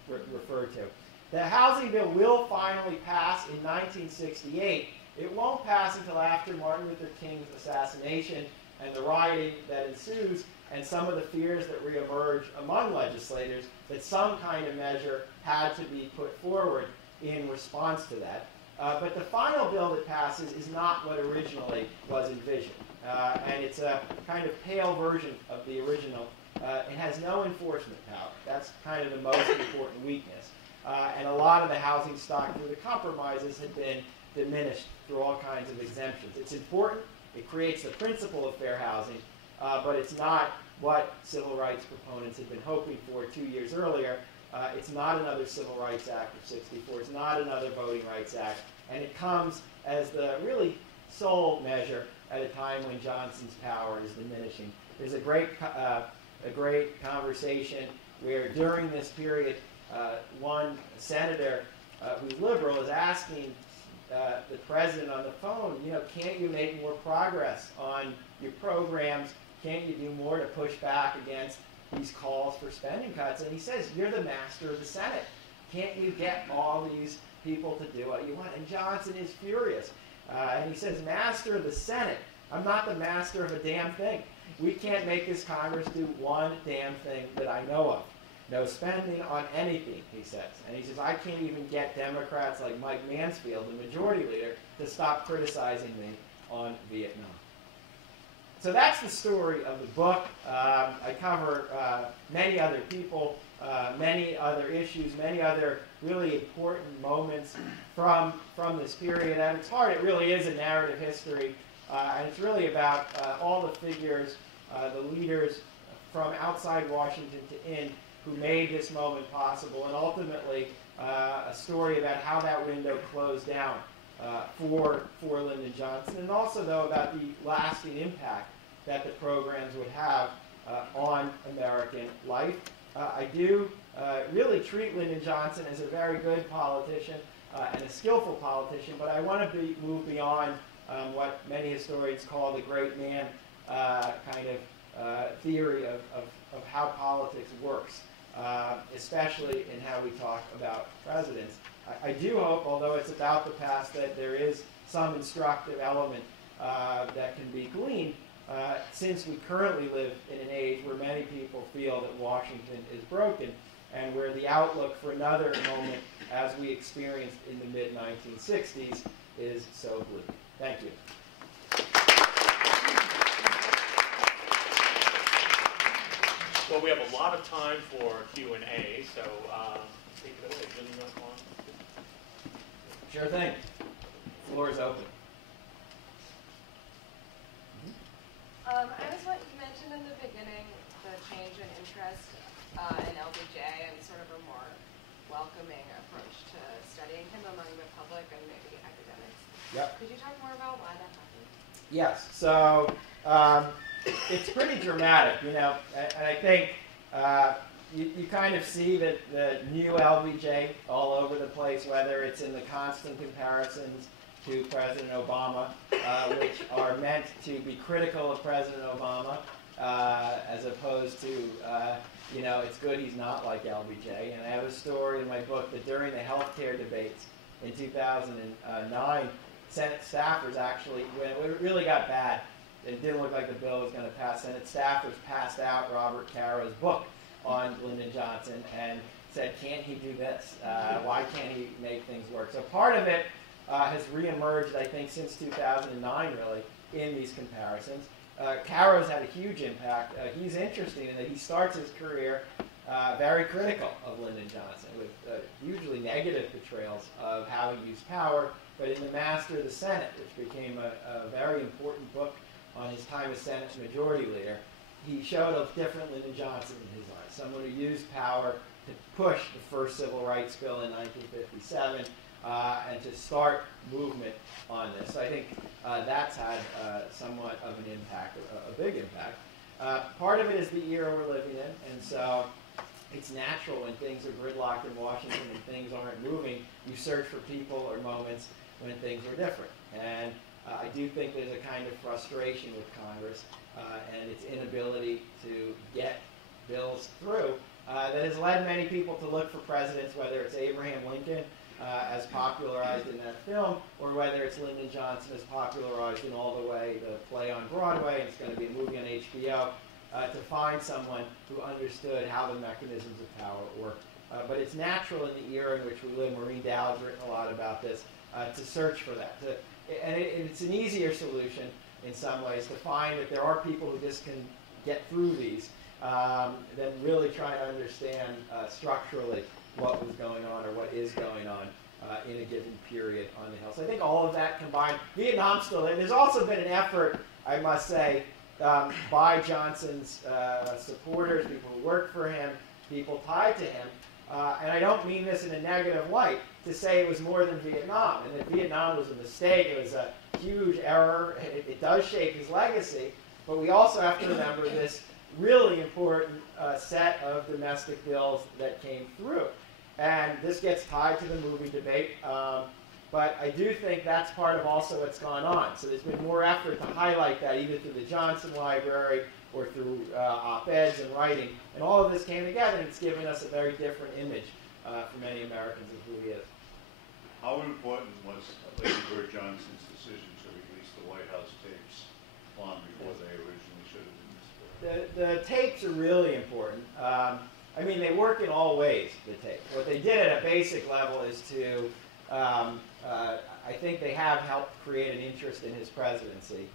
refer to. The housing bill will finally pass in 1968. It won't pass until after Martin Luther King's assassination and the rioting that ensues, and some of the fears that reemerge among legislators that some kind of measure had to be put forward in response to that. But the final bill that passes is not what originally was envisioned. And it's a kind of pale version of the original. It has no enforcement power. That's kind of the most important weakness. And a lot of the housing stock through the compromises had been diminished through all kinds of exemptions. It's important. It creates the principle of fair housing, but it's not what civil rights proponents had been hoping for 2 years earlier. It's not another Civil Rights Act of '64. It's not another Voting Rights Act. And it comes as the really sole measure at a time when Johnson's power is diminishing. There's a great conversation where during this period, one senator who's liberal is asking the president on the phone, can't you make more progress on your programs? Can't you do more to push back against these calls for spending cuts? And he says, you're the master of the Senate. Can't you get all these people to do what you want? And Johnson is furious. And he says, master of the Senate. I'm not the master of a damn thing. We can't make this Congress do one damn thing that I know of. No spending on anything, he says. And he says, I can't even get Democrats like Mike Mansfield, the majority leader, to stop criticizing me on Vietnam. So that's the story of the book. I cover many other people, many other issues, many other really important moments from this period. At its heart, it really is a narrative history. And it's really about all the figures, the leaders from outside Washington to in, who made this moment possible, and ultimately a story about how that window closed down for Lyndon Johnson, and also, though, about the lasting impact that the programs would have on American life. I do really treat Lyndon Johnson as a very good politician and a skillful politician, but I want to move beyond what many historians call the great man kind of theory of how politics works. Especially in how we talk about presidents. I do hope, although it's about the past, that there is some instructive element that can be gleaned, since we currently live in an age where many people feel that Washington is broken, and where the outlook for another moment, as we experienced in the mid-1960s, is so bleak. Thank you. Well, we have a lot of time for Q&A, so take it away. Julian, you want to come on? Sure thing. Floor is open. I was what you mentioned in the beginning, the change in interest in LBJ and sort of a more welcoming approach to studying him among the public and maybe academics. Yep. Could you talk more about why that happened? Yes. So it's pretty dramatic, and I think you kind of see that the new LBJ all over the place, whether it's in the constant comparisons to President Obama, which are meant to be critical of President Obama, as opposed to, it's good he's not like LBJ. And I have a story in my book that during the healthcare debates in 2009, Senate staffers actually, when it really got bad, it didn't look like the bill was going to pass, Senate staffers passed out Robert Caro's book on Lyndon Johnson, and said, can't he do this? Why can't he make things work? So part of it has reemerged, I think, since 2009, really, in these comparisons. Caro's had a huge impact. He's interesting in that he starts his career very critical of Lyndon Johnson, with hugely negative portrayals of how he used power. But in The Master of the Senate, which became a very important book on his time as Senate Majority Leader, he showed a different Lyndon Johnson in his eyes, someone who used power to push the first civil rights bill in 1957 and to start movement on this. So I think that's had somewhat of an impact, a big impact. Part of it is the era we're living in, and so it's natural when things are gridlocked in Washington and things aren't moving, you search for people or moments when things are different. And I do think there's a kind of frustration with Congress and its inability to get bills through that has led many people to look for presidents, whether it's Abraham Lincoln as popularized in that film, or whether it's Lyndon Johnson as popularized in All the Way, the play on Broadway, and it's going to be a movie on HBO, to find someone who understood how the mechanisms of power work. But it's natural in the era in which we live. Maureen Dowd's written a lot about this, to search for that. And it's an easier solution in some ways to find that there are people who just can get through these than really try to understand structurally what was going on or what is going on in a given period on the Hill. So I think all of that combined, Vietnam still, and there's also been an effort, I must say, by Johnson's supporters, people who worked for him, people tied to him, and I don't mean this in a negative light, to say it was more than Vietnam, and that Vietnam was a mistake, it was a huge error, it does shape his legacy, but we also have to remember this really important set of domestic bills that came through. And this gets tied to the movie debate, but I do think that's part of also what's gone on. So there's been more effort to highlight that either through the Johnson Library or through op-eds and writing. And all of this came together, and it's given us a very different image for many Americans of who he is. How important was Lady Bird Johnson's decision to release the White House tapes long before they originally should have been displayed? The tapes are really important. I mean, they work in all ways, the tapes. What they did at a basic level is to, I think they have helped create an interest in his presidency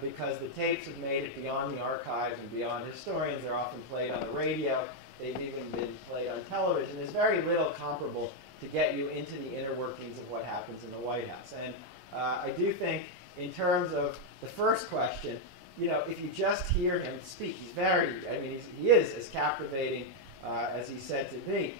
because the tapes have made it beyond the archives and beyond historians. They're often played on the radio. They've even been played on television. There's very little comparable to get you into the inner workings of what happens in the White House. And I do think in terms of the first question, you know, if you just hear him speak, he's very, I mean, he is as captivating as he said to be.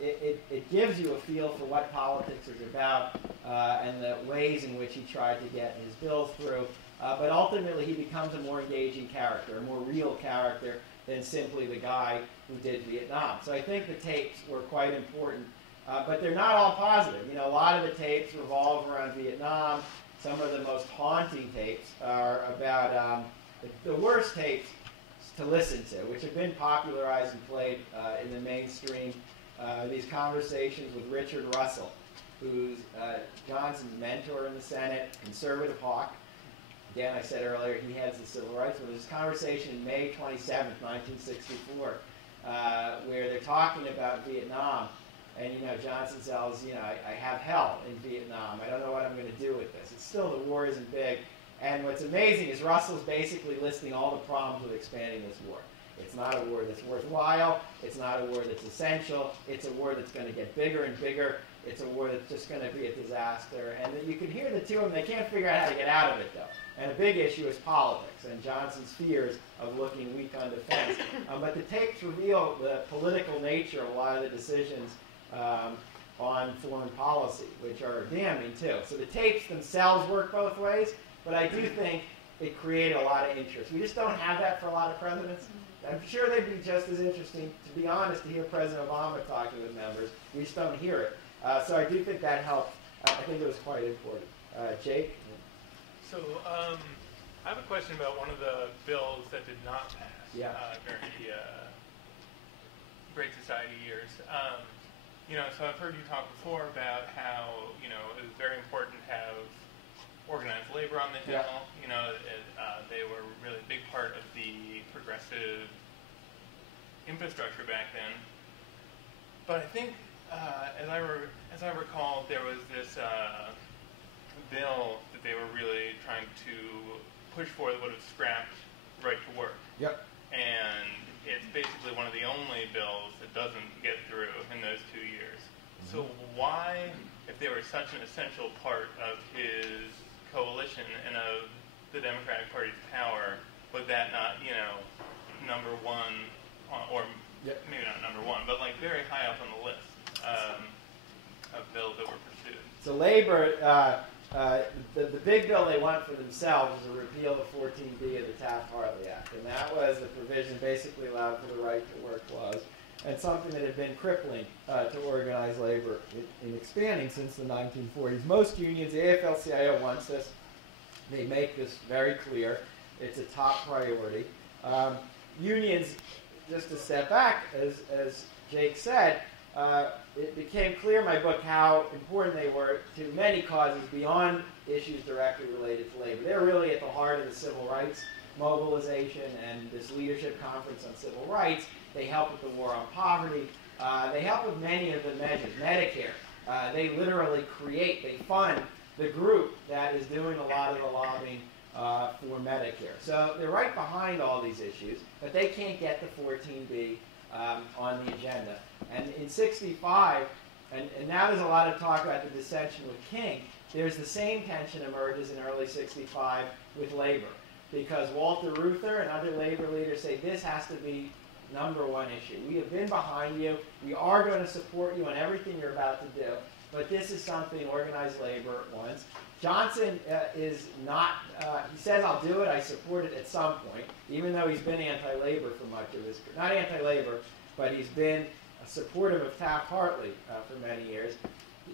It gives you a feel for what politics is about and the ways in which he tried to get his bills through. But ultimately, he becomes a more engaging character, a more real character than simply the guy who did Vietnam. So I think the tapes were quite important, but they're not all positive. You know, a lot of the tapes revolve around Vietnam. Some of the most haunting tapes are about the worst tapes to listen to, which have been popularized and played in the mainstream. These conversations with Richard Russell, who's Johnson's mentor in the Senate, conservative hawk. Again, I said earlier, he heads the civil rights movement. This conversation in May 27th, 1964, where they're talking about Vietnam. And, you know, Johnson says, you know, I have hell in Vietnam. I don't know what I'm going to do with this. It's still, the war isn't big. And what's amazing is Russell's basically listing all the problems with expanding this war. It's not a war that's worthwhile. It's not a war that's essential. It's a war that's going to get bigger and bigger. It's a war that's just going to be a disaster. And you can hear the two of them. They can't figure out how to get out of it, though. And a big issue is politics and Johnson's fears of looking weak on defense. But the tapes reveal the political nature of a lot of the decisions on foreign policy, which are damning, too. So the tapes themselves work both ways, but I do think it created a lot of interest. We just don't have that for a lot of presidents. I'm sure they'd be just as interesting, to be honest, to hear President Obama talking with members. We just don't hear it. So I do think that helped. I think it was quite important. Jake? So I have a question about one of the bills that did not pass during the Great Society years. You know, so I've heard you talk before about how, you know, it was very important to have organized labor on the Hill. You know, they were a really big part of the progressive infrastructure back then. but I think, as I recall, there was this bill that they were really trying to push for that would have scrapped right to work. Yep. And it's basically one of the only bills that doesn't get through in those 2 years. So why, if they were such an essential part of his coalition and of the Democratic Party's power, was that not, number one, or maybe not number one, but like very high up on the list of bills that were pursued? So Labor, the big bill they want for themselves is a repeal of 14B of the Taft-Hartley Act, and that was the provision basically allowed for the right to work clause, and something that had been crippling to organized labor in expanding since the 1940s. Most unions, the AFL-CIO wants this. They make this very clear. It's a top priority. Unions, just to step back, as Jake said, it became clear in my book how important they were to many causes beyond issues directly related to labor. They're really at the heart of the civil rights mobilization and this leadership conference on civil rights. They help with the war on poverty. They help with many of the measures. Medicare. They literally they fund the group that is doing a lot of the lobbying for Medicare. So they're right behind all these issues, but they can't get the 14B on the agenda. And in 65, and now there's a lot of talk about the dissension with King, there's the same tension emerges in early 65 with labor, because Walter Reuther and other labor leaders say this has to be number one issue. We have been behind you. We are going to support you on everything you're about to do, but this is something organized labor wants. Johnson is not, he says, I'll do it, I support it at some point, even though he's been anti-labor for much of his career. Not anti-labor, but he's been supportive of Taft-Hartley for many years.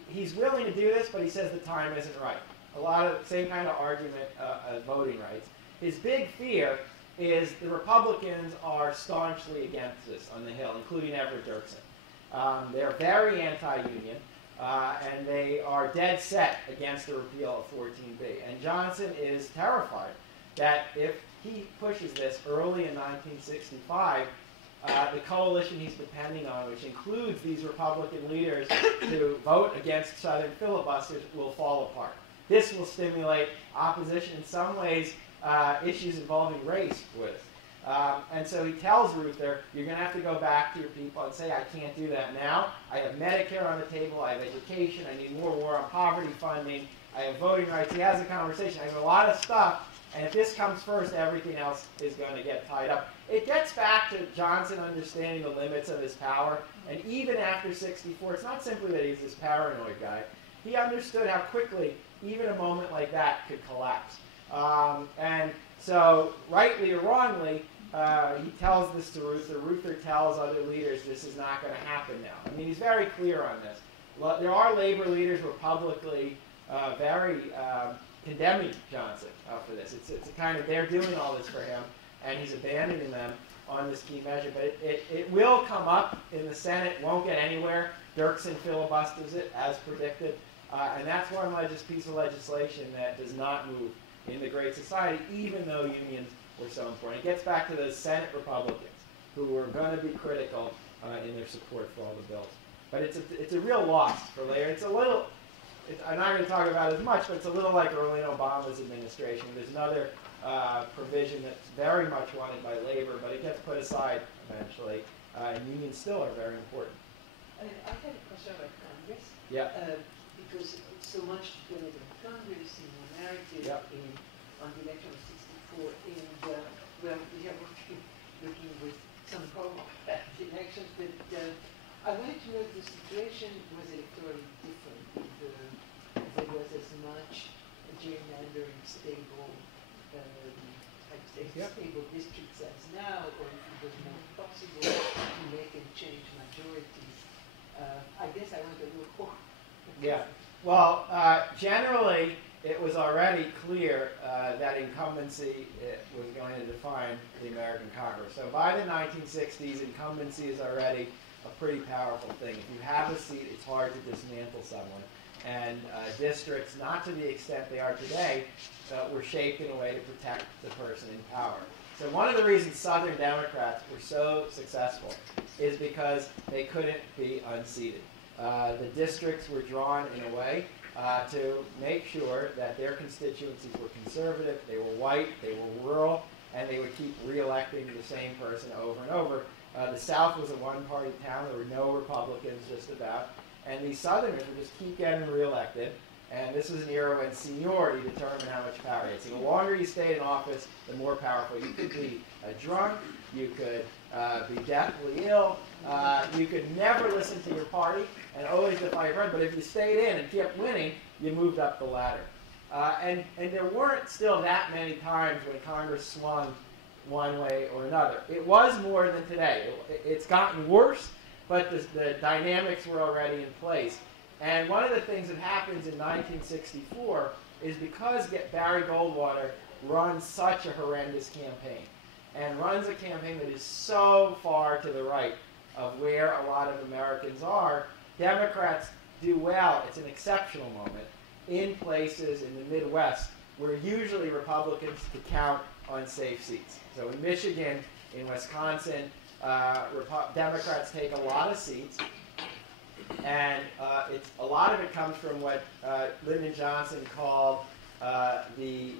He's willing to do this, but he says the time isn't right. A lot of the same kind of argument of voting rights. His big fear is the Republicans are staunchly against this on the Hill, including Everett Dirksen. They're very anti-union. And they are dead set against the repeal of 14B. And Johnson is terrified that if he pushes this early in 1965, the coalition he's depending on, which includes these Republican leaders to vote against Southern filibusters, will fall apart. This will stimulate opposition in some ways, issues involving race with. And so he tells Reuther, you're going to have to go back to your people and say, I can't do that now. I have Medicare on the table. I have education. I need more war on poverty funding. I have voting rights. He has a conversation. I have a lot of stuff. And if this comes first, everything else is going to get tied up. It gets back to Johnson understanding the limits of his power. And even after 64, it's not simply that he's this paranoid guy. He understood how quickly even a moment like that could collapse. And so, rightly or wrongly, he tells this to Reuther. Reuther tells other leaders this is not going to happen now. I mean, he's very clear on this. There are labor leaders who are publicly very condemning Johnson for this. It's a kind of, they're doing all this for him, and he's abandoning them on this key measure. But it will come up in the Senate, won't get anywhere. Dirksen filibusters it, as predicted. And that's one piece of legislation that does not move in the Great Society, even though unions were so important. It gets back to those Senate Republicans who were going to be critical in their support for all the bills. But it's a real loss for labor. It's a little, I'm not going to talk about it as much, but it's a little like early in Obama's administration. There's another provision that's very much wanted by labor, but it gets put aside eventually. And unions still are very important. I had a question about Congress. Yeah. Because so much depended on Congress in the narrative on the election of 64, and well, we are looking with some problem at the elections, but I wanted to know if the situation was electorally different, if there was as much gerrymandering stable, stable districts as now, or if it was more possible to make and change majorities. I guess I want a little more. Yeah. Well, generally, it was already clear that incumbency was going to define the American Congress. So by the 1960s, incumbency is already a pretty powerful thing. If you have a seat, it's hard to dismantle someone. And districts, not to the extent they are today, were shaped in a way to protect the person in power. So one of the reasons Southern Democrats were so successful is because they couldn't be unseated. The districts were drawn in a way to make sure that their constituencies were conservative, they were white, they were rural, and they would keep re-electing the same person over and over. The South was a one-party town. There were no Republicans just about. And these Southerners would just keep getting re-elected. And this was an era when seniority determined how much power you had. So the longer you stayed in office, the more powerful. You could be a drunk. You could be deathly ill. You could never listen to your party and always defy your party. But if you stayed in and kept winning, you moved up the ladder. And there weren't still that many times when Congress swung one way or another. It was more than today. It's gotten worse, but the dynamics were already in place. And one of the things that happens in 1964 is because Barry Goldwater runs such a horrendous campaign, and runs a campaign that is so far to the right of where a lot of Americans are, Democrats do well. It's an exceptional moment in places in the Midwest where usually Republicans could count on safe seats. So in Michigan, in Wisconsin, Democrats take a lot of seats, and a lot of it comes from what Lyndon Johnson called the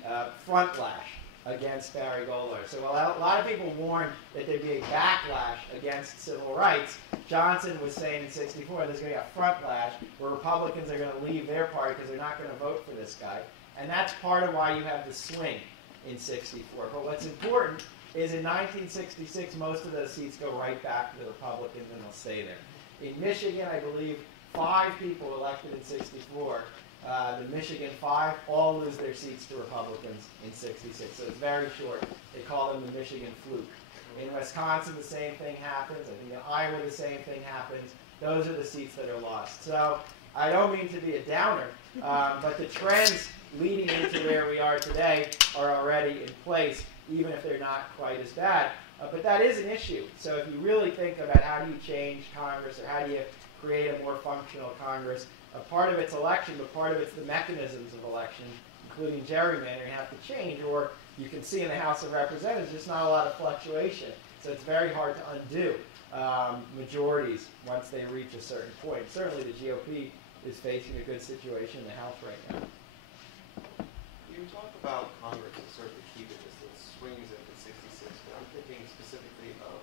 front lash against Barry Goldwater. So a lot of people warned that there'd be a backlash against civil rights. Johnson was saying in '64 there's going to be a front lash where Republicans are going to leave their party because they're not going to vote for this guy. And that's part of why you have the swing in '64. But what's important is in 1966, most of those seats go right back to the Republicans and they'll stay there. In Michigan, I believe 5 people elected in '64. The Michigan 5 all lose their seats to Republicans in '66. So it's very short. They call them the Michigan fluke. In Wisconsin, the same thing happens. I think in Iowa, the same thing happens. Those are the seats that are lost. So I don't mean to be a downer, but the trends leading into where we are today are already in place, even if they're not quite as bad. But that is an issue. So if you really think about how do you change Congress, or how do you create a more functional Congress, part of it's election, but part of it's the mechanisms of election, including gerrymandering, have to change. Or you can see in the House of Representatives, there's not a lot of fluctuation. So it's very hard to undo majorities once they reach a certain point. Certainly the GOP is facing a good situation in the House right now. You talk about Congress as sort of the key to this, the swings in '66, but I'm thinking specifically of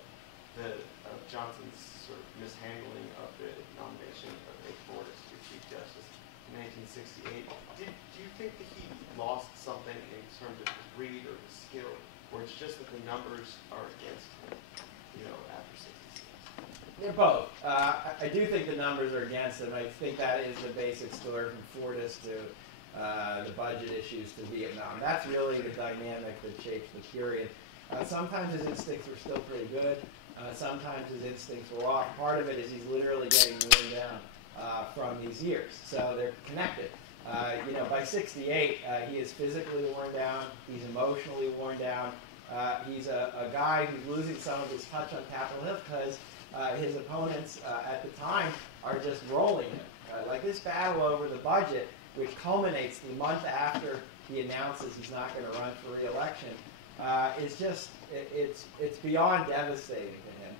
Johnson's sort of mishandling of the nomination of a Fordist to Chief Justice in 1968. Do you think that he lost something in terms of his read or his skill, or it's just that the numbers are against him, after '66? They're both. I do think the numbers are against him. I think that is the basic story from Fordist to the budget issues to Vietnam. That's really the dynamic that shapes the period. Sometimes his instincts were still pretty good. Sometimes his instincts were off. Part of it is he's literally getting worn down from these years. So they're connected. By '68, he is physically worn down. He's emotionally worn down. He's a guy who's losing some of his touch on Capitol Hill because his opponents at the time are just rolling him. Like this battle over the budget, which culminates the month after he announces he's not going to run for re-election, is just, it's beyond devastating to him.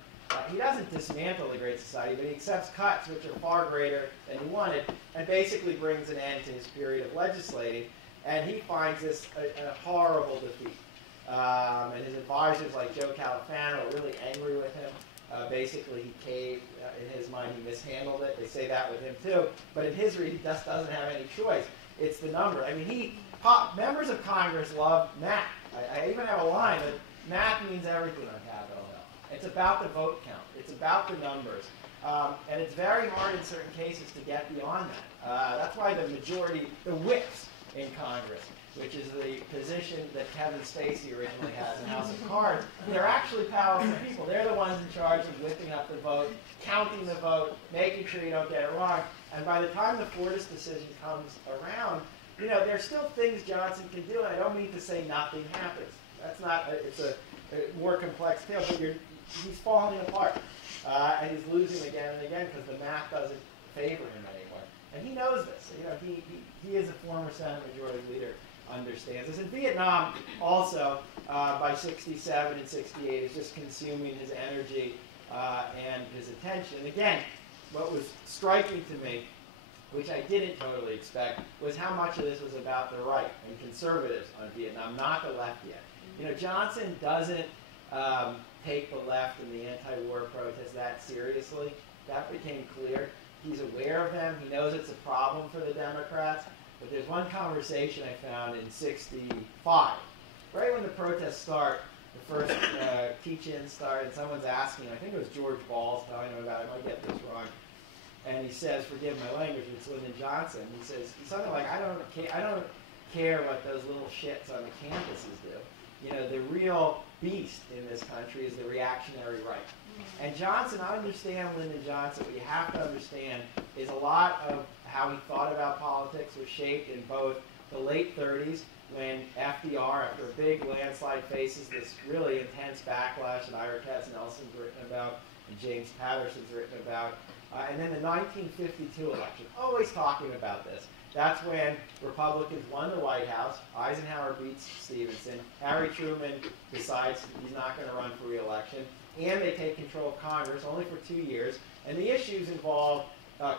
He doesn't dismantle the Great Society, but he accepts cuts which are far greater than he wanted, and basically brings an end to his period of legislating, and he finds this a horrible defeat. And his advisors like Joe Califano are really angry with him. Basically, he caved. In his mind, he mishandled it. They say that with him too. But in his read, he just doesn't have any choice. It's the number. I mean, members of Congress love math. I even have a line that math means everything on Capitol Hill. It's about the vote count. It's about the numbers. And it's very hard in certain cases to get beyond that. That's why the majority, the whips in Congress, which is the position that Kevin Spacey originally has in House of Cards, they're actually powerful people. They're the ones in charge of whipping up the vote, counting the vote, making sure you don't get it wrong. And by the time the Fordist decision comes around, there's still things Johnson can do, and I don't mean to say nothing happens. That's not, it's a more complex tale, but he's falling apart. And he's losing again and again because the math doesn't favor him anymore. And he knows this. He is a former Senate Majority Leader. understands this. And Vietnam also, by 67 and 68, is just consuming his energy and his attention. And again, what was striking to me, which I didn't totally expect, was how much of this was about the right and conservatives on Vietnam, not the left yet. You know, Johnson doesn't take the left and the anti-war protests that seriously. That became clear. He's aware of them. He knows it's a problem for the Democrats. But there's one conversation I found in 65, right when the protests start, the first teach-in started, and someone's asking, I think it was George Ball's telling him about it, I might get this wrong, and he says, forgive my language, it's Lyndon Johnson. He says something like, I don't care what those little shits on the campuses do. You know, the real beast in this country is the reactionary right. And Johnson, I understand Lyndon Johnson. What you have to understand is a lot of how he thought about politics was shaped in both the late 30s, when FDR, after a big landslide, faces this really intense backlash that Ira Katznelson's written about and James Patterson's written about, and then the 1952 election, always talking about this. That's when Republicans won the White House. Eisenhower beats Stevenson. Harry Truman decides he's not going to run for re-election. And they take control of Congress, only for 2 years. And the issues involve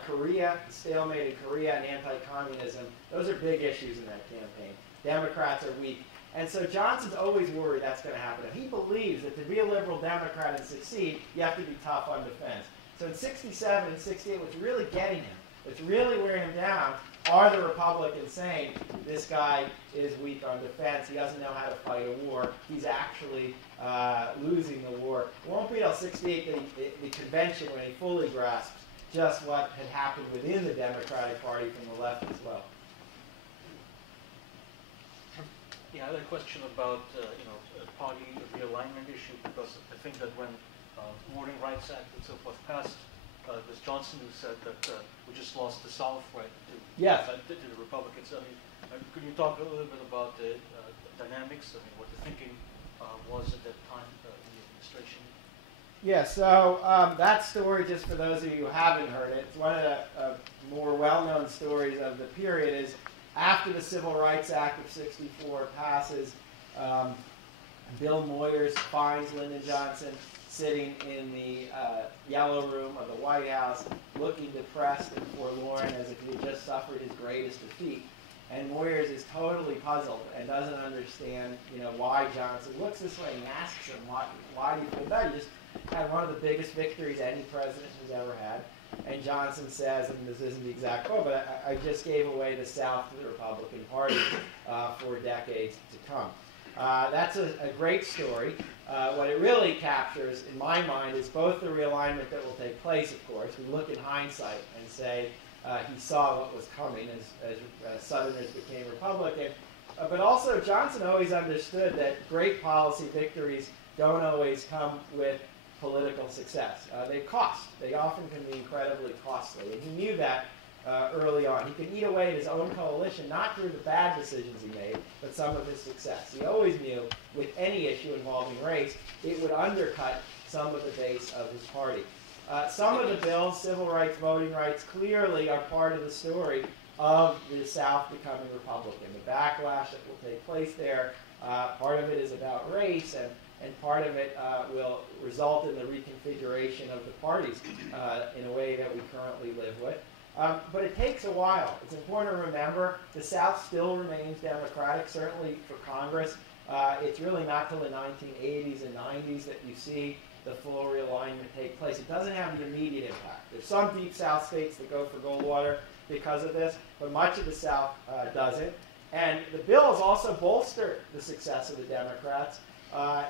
Korea, the stalemate in Korea, and anti-communism. Those are big issues in that campaign. Democrats are weak. And so Johnson's always worried that's going to happen. He believes that to be a liberal Democrat and succeed, you have to be tough on defense. So in 67 and 68, what's really getting him, what's really wearing him down, are the Republicans saying, this guy is weak on defense, he doesn't know how to fight a war, he's actually losing the war. It won't be until 68 the convention when he fully grasps just what had happened within the Democratic Party from the left as well. Yeah, I had a question about party realignment issue, because I think that when Voting Rights Act and so forth passed, it was Johnson who said that we just lost the South, right, to the Republicans. I mean, could you talk a little bit about the dynamics? I mean, what the thinking was at that time in the administration? Yeah, so that story, just for those of you who haven't heard it, it's one of the more well-known stories of the period, is after the Civil Rights Act of 64 passes, Bill Moyers finds Lyndon Johnson sitting in the yellow room of the White House, looking depressed and forlorn as if he had just suffered his greatest defeat. And Moyers is totally puzzled and doesn't understand, why Johnson looks this way, and asks him, why do you feel bad? You just had one of the biggest victories any president has ever had. And Johnson says, and this isn't the exact quote, but I just gave away the South to the Republican Party for decades to come. That's a great story. What it really captures, in my mind, is both the realignment that will take place, of course. We look in hindsight and say he saw what was coming as Southerners became Republican. But also, Johnson always understood that great policy victories don't always come with political success. They cost. They often can be incredibly costly. And he knew that early on. He could eat away at his own coalition, not through the bad decisions he made, but some of his success. He always knew with any issue involving race, it would undercut some of the base of his party. Some of the bills, civil rights, voting rights, clearly are part of the story of the South becoming Republican. The backlash that will take place there, part of it is about race, and part of it will result in the reconfiguration of the parties in a way that we currently live with. But it takes a while. It's important to remember the South still remains Democratic, certainly for Congress. It's really not till the 1980s and 90s that you see the full realignment take place. It doesn't have the immediate impact. There's some deep South states that go for Goldwater because of this, but much of the South doesn't. And the bill has also bolstered the success of the Democrats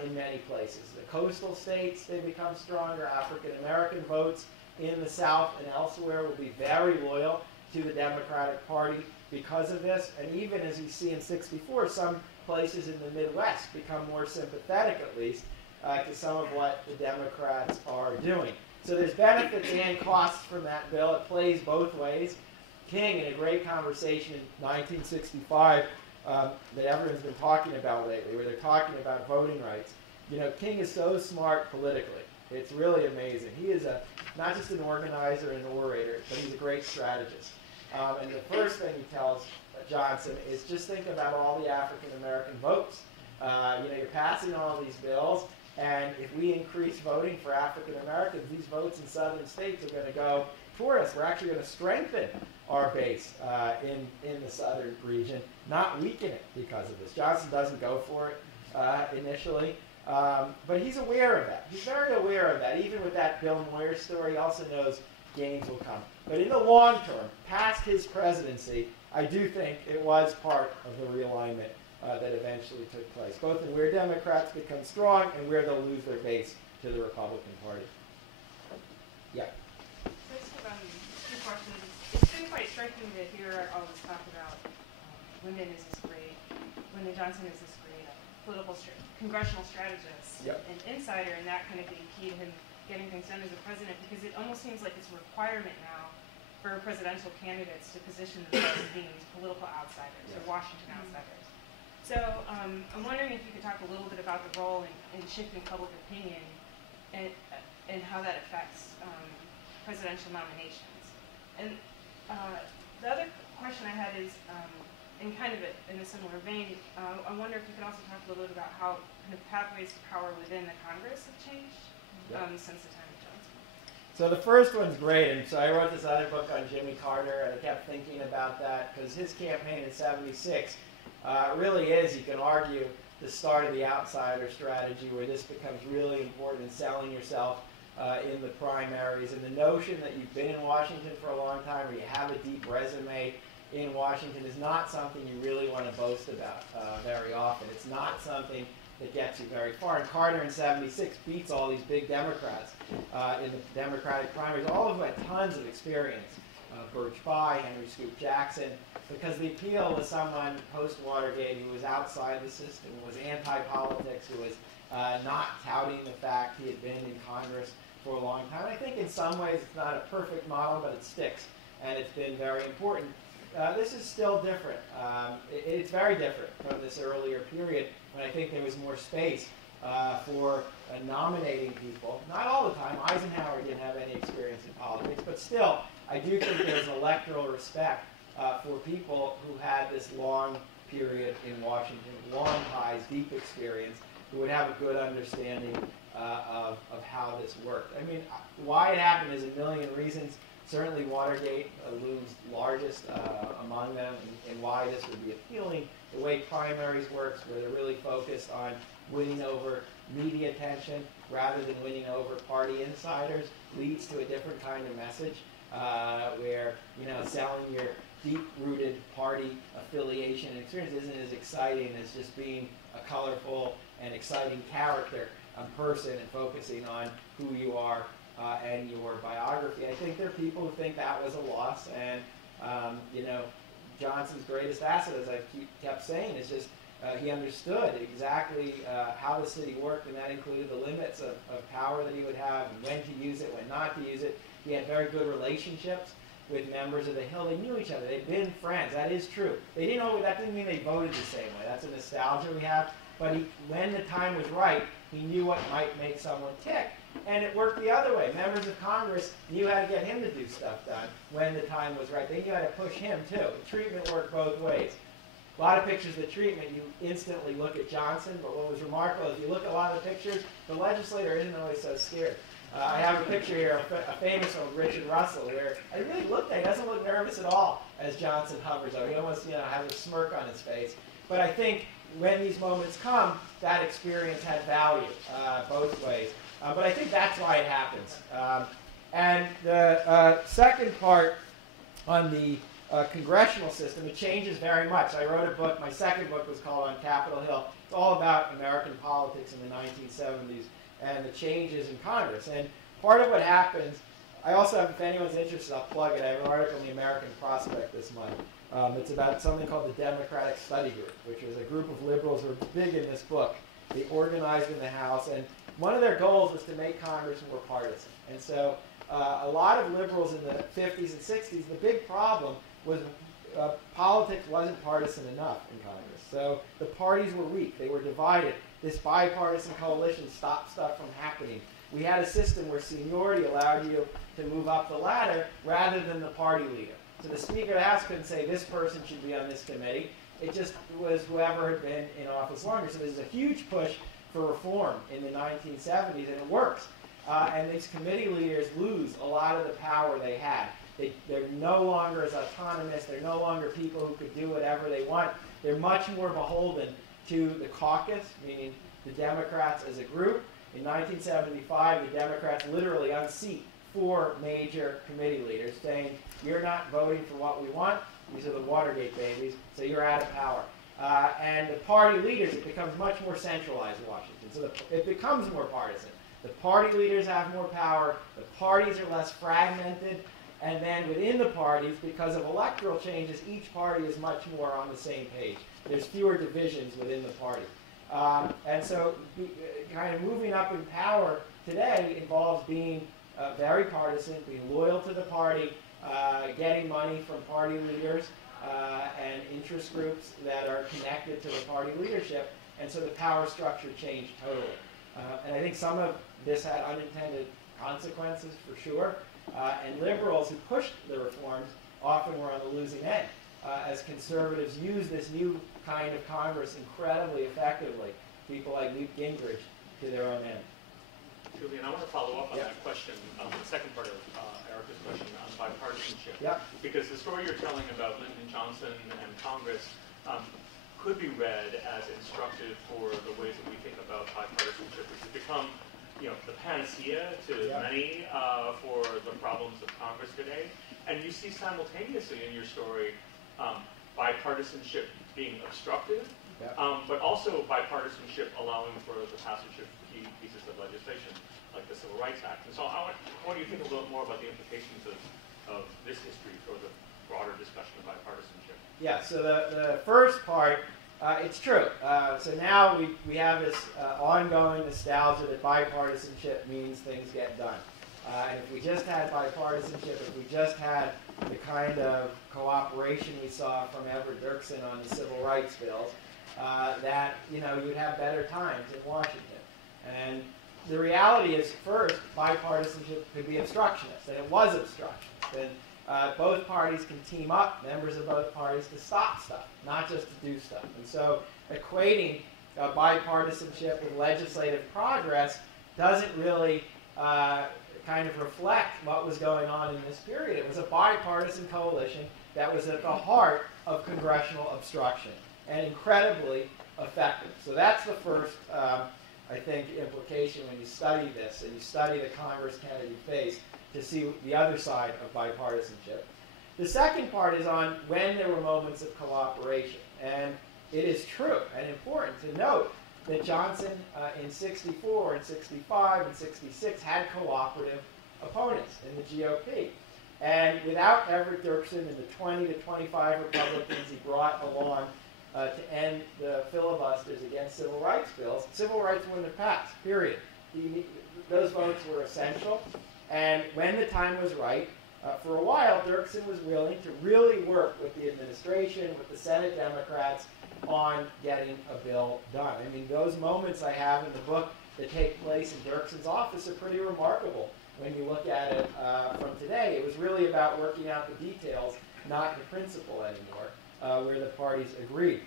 in many places. The coastal states, they become stronger. African American votes in the South and elsewhere will be very loyal to the Democratic Party because of this. And even as you see in 64, some places in the Midwest become more sympathetic, at least, to some of what the Democrats are doing. So there's benefits and costs from that bill. It plays both ways. King, in a great conversation in 1965 that everyone's been talking about lately, where they're talking about voting rights, King is so smart politically. It's really amazing. He is not just an organizer and an orator, but he's a great strategist. And the first thing he tells Johnson is just think about all the African American votes. You're passing all these bills, and if we increase voting for African Americans, these votes in southern states are going to go toward us. We're actually going to strengthen our base in the southern region, not weaken it because of this. Johnson doesn't go for it initially, but he's aware of that. He's very aware of that. Even with that Bill Moyer story, he also knows gains will come. But in the long term, past his presidency, I do think it was part of the realignment that eventually took place, both in where Democrats become strong and where they'll lose their base to the Republican Party. Yeah. Just two questions. It's been quite striking to hear all this talk about women Johnson is this great congressional strategist and insider, and that kind of being key to him getting things done as a president, because it almost seems like it's a requirement now for presidential candidates to position themselves as being these political outsiders or Washington outsiders. So I'm wondering if you could talk a little bit about the role in shifting public opinion and how that affects presidential nominations. And the other question I had is, in kind of in a similar vein, I wonder if you could also talk a little bit about how kind of pathways to power within the Congress have changed since the time of Johnson. So the first one's great, and so I wrote this other book on Jimmy Carter, and I kept thinking about that because his campaign in '76 really is, you can argue, the start of the outsider strategy, where this becomes really important in selling yourself in the primaries, and the notion that you've been in Washington for a long time, or you have a deep resume in Washington, is not something you really want to boast about very often. It's not something that gets you very far. And Carter in '76 beats all these big Democrats in the Democratic primaries, all of whom had tons of experience. Birch Bayh, Henry Scoop Jackson, because the appeal was someone post-Watergate who was outside the system, who was anti-politics, who was not touting the fact he had been in Congress for a long time. I think in some ways it's not a perfect model, but it sticks, and it's been very important. This is still different. It's very different from this earlier period when I think there was more space for nominating people. Not all the time. Eisenhower didn't have any experience in politics, but still, I do think there's electoral respect for people who had this long period in Washington, long ties, deep experience, who would have a good understanding of how this worked. I mean, why it happened is a million reasons. Certainly Watergate looms largest among them, and why this would be appealing. The way primaries works, where they're really focused on winning over media attention rather than winning over party insiders, leads to a different kind of message, where selling your deep-rooted party affiliation and experience isn't as exciting as just being a colorful and exciting character, person, and focusing on who you are and your biography. I think there are people who think that was a loss, and Johnson's greatest asset, as I kept saying, is just he understood exactly how the city worked, and that included the limits of power that he would have, and when to use it, when not to use it. He had very good relationships with members of the Hill. They knew each other. They'd been friends. That is true. They didn't always, that didn't mean they voted the same way. That's a nostalgia we have. But when the time was right, he knew what might make someone tick. And it worked the other way. Members of Congress knew how to get him to do stuff done when the time was right. They knew how to push him, too. The treatment worked both ways. A lot of pictures of the treatment, you instantly look at Johnson, but what was remarkable is you look at a lot of the pictures, the legislator isn't always so scared. I have a picture here, a famous one with Richard Russell, where I really looked at, he doesn't look nervous at all as Johnson hovers over. He almost has a smirk on his face. But I think when these moments come, that experience had value both ways. But I think that's why it happens. And the second part on the congressional system, it changes very much. I wrote a book, my second book was called On Capitol Hill. It's all about American politics in the 1970s and the changes in Congress. And part of what happens, I also have, if anyone's interested, I'll plug it. I have an article in the American Prospect this month. It's about something called the Democratic Study Group, which was a group of liberals who were big in this book. They organized in the House, and one of their goals was to make Congress more partisan. And so a lot of liberals in the 50s and 60s, the big problem was politics wasn't partisan enough in Congress. So the parties were weak. They were divided. This bipartisan coalition stopped stuff from happening. We had a system where seniority allowed you to move up the ladder rather than the party leader. So the Speaker of the House couldn't say this person should be on this committee. It just was whoever had been in office longer. So there's a huge push for reform in the 1970s, and it works. And these committee leaders lose a lot of the power they had. They're no longer as autonomous. They're no longer people who could do whatever they want. They're much more beholden to the caucus, meaning the Democrats as a group. In 1975, the Democrats literally unseat 4 major committee leaders, saying, you're not voting for what we want. These are the Watergate babies, so you're out of power. And the party leaders, it becomes much more centralized in Washington. So it becomes more partisan. The party leaders have more power. The parties are less fragmented. And then within the parties, because of electoral changes, each party is much more on the same page. There's fewer divisions within the party. And so kind of moving up in power today involves being very partisan, being loyal to the party, getting money from party leaders and interest groups that are connected to the party leadership. And so the power structure changed totally. And I think some of this had unintended consequences for sure. And liberals who pushed the reforms often were on the losing end, as conservatives used this new kind of Congress incredibly effectively, people like Newt Gingrich, to their own end. Julian, I want to follow up on that question, the second part of Erica's question on bipartisanship. Because the story you're telling about Lyndon Johnson and Congress could be read as instructive for the ways that we think about bipartisanship, which has become the panacea to many for the problems of Congress today. And you see simultaneously in your story bipartisanship being obstructive, but also bipartisanship allowing for the passage of key pieces of legislation, like the Civil Rights Act. And so I want you to think a little more about the implications of this history for the broader discussion of bipartisanship. Yeah, so the first part, it's true. So now we have this ongoing nostalgia that bipartisanship means things get done. And if we just had bipartisanship, if we just had the kind of cooperation we saw from Everett Dirksen on the civil rights bills, that you'd have better times in Washington. And the reality is, first, bipartisanship could be obstructionist, and it was obstructionist. And both parties can team up, members of both parties, to stop stuff, not just to do stuff. And so equating bipartisanship with legislative progress doesn't really kind of reflect what was going on in this period. It was a bipartisan coalition that was at the heart of congressional obstruction and incredibly effective. So that's the first, I think, implication when you study this and you study the Congress Kennedy faced, to see the other side of bipartisanship. The second part is on when there were moments of cooperation. And it is true and important to note that Johnson in 64 and 65 and 66 had cooperative opponents in the GOP. And without Everett Dirksen and the 20 to 25 Republicans he brought along to end the filibusters against civil rights bills, civil rights wouldn't have passed, period. Those votes were essential. And when the time was right, for a while, Dirksen was willing to really work with the administration, with the Senate Democrats, on getting a bill done. I mean, those moments I have in the book that take place in Dirksen's office are pretty remarkable when you look at it from today. It was really about working out the details, not the principle anymore, where the parties agreed.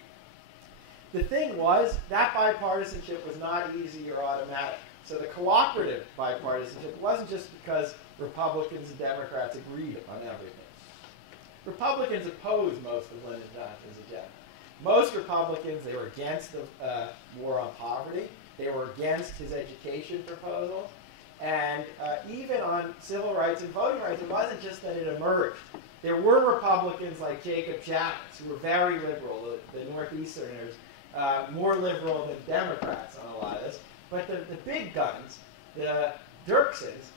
The thing was, that bipartisanship was not easy or automatic. So the cooperative bipartisanship wasn't just because Republicans and Democrats agreed on everything. Republicans opposed most of Lyndon Johnson's agenda. Most Republicans, they were against the war on poverty. They were against his education proposals. And even on civil rights and voting rights, it wasn't just that it emerged. There were Republicans like Jacob Javits, who were very liberal, the Northeasterners, more liberal than Democrats on a lot of this. But the big guns, the Dirksens,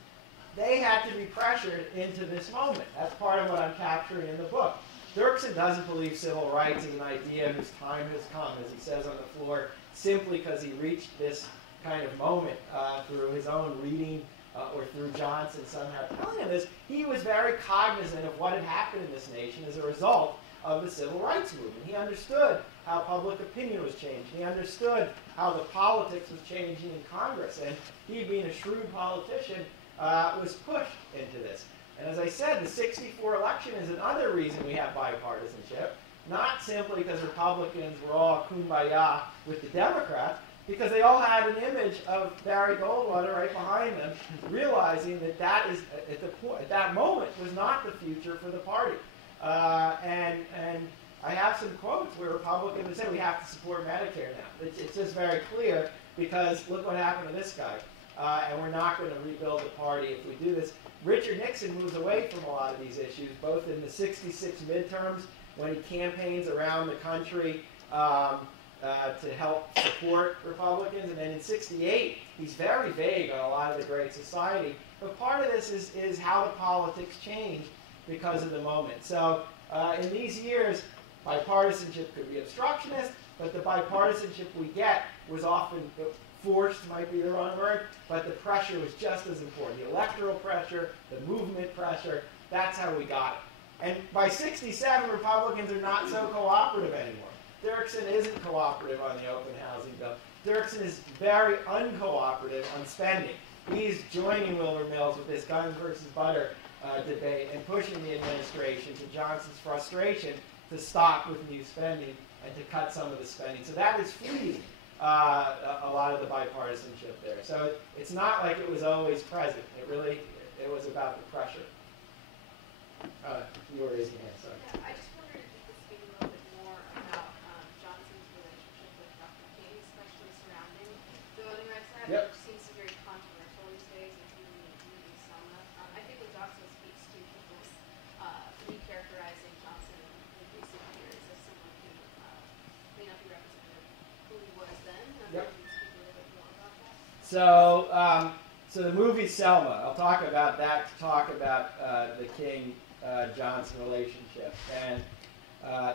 they had to be pressured into this moment. That's part of what I'm capturing in the book. Dirksen doesn't believe civil rights is an idea whose time has come, as he says on the floor, simply because he reached this kind of moment through his own reading or through Johnson somehow telling him this. He was very cognizant of what had happened in this nation as a result of the civil rights movement. He understood how public opinion was changing. He understood how the politics was changing in Congress. And he, being a shrewd politician, was pushed into this. And as I said, the '64 election is another reason we have bipartisanship, not simply because Republicans were all kumbaya with the Democrats, because they all had an image of Barry Goldwater right behind them, realizing that that is at that moment was not the future for the party. And I have some quotes where Republicans would say we have to support Medicare now. It's just very clear because look what happened to this guy. And we're not going to rebuild the party if we do this. Richard Nixon moves away from a lot of these issues, both in the '66 midterms when he campaigns around the country to help support Republicans, and then in '68 he's very vague on a lot of the Great Society. But part of this is how the politics change because of the moment. So in these years, bipartisanship could be obstructionist, but the bipartisanship we get was often forced, might be the wrong word, but the pressure was just as important. The electoral pressure, the movement pressure, that's how we got it. And by '67, Republicans are not so cooperative anymore. Dirksen isn't cooperative on the open housing bill. Dirksen is very uncooperative on spending. He's joining Wilbur Mills with this guns versus butter debate and pushing the administration to Johnson's frustration to stop with new spending and to cut some of the spending. So that is fleeing a lot of the bipartisanship there. So it's not like it was always present. It was about the pressure. You were raising your hand, sorry. Yeah, I just wondered if you could speak a little bit more about Johnson's relationship with Dr. King, especially surrounding the Voting Rights Act, Yep. which seems very controversial these days, including the movie Selma. I think it also speaks to people's recharacterizing Johnson in recent years as someone who may not be representative of who he was then. Yep. Can you speak a little bit more about that? So the movie Selma, I'll talk about that to talk about the King-Johnson relationship. And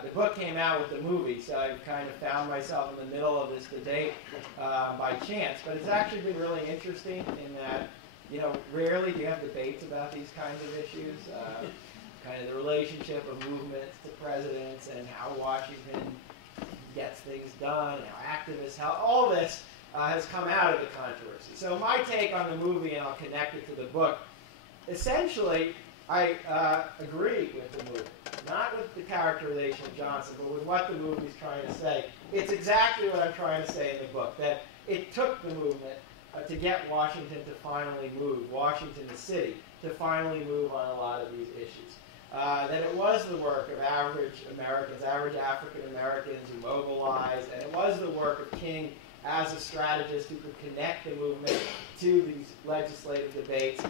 the book came out with the movie, so I kind of found myself in the middle of this debate by chance. But it's actually been really interesting in that, rarely do you have debates about these kinds of issues. Kind of the relationship of movements to presidents and how Washington gets things done, and how activists help, all this has come out of the controversy. So my take on the movie, and I'll connect it to the book, essentially, I agree with the movie. Not with the characterization of Johnson, but with what the movie's trying to say. It's exactly what I'm trying to say in the book, that it took the movement to get Washington to finally move, Washington the city, to finally move on a lot of these issues. That it was the work of average Americans, average African Americans who mobilized, and it was the work of King as a strategist who could connect the movement to these legislative debates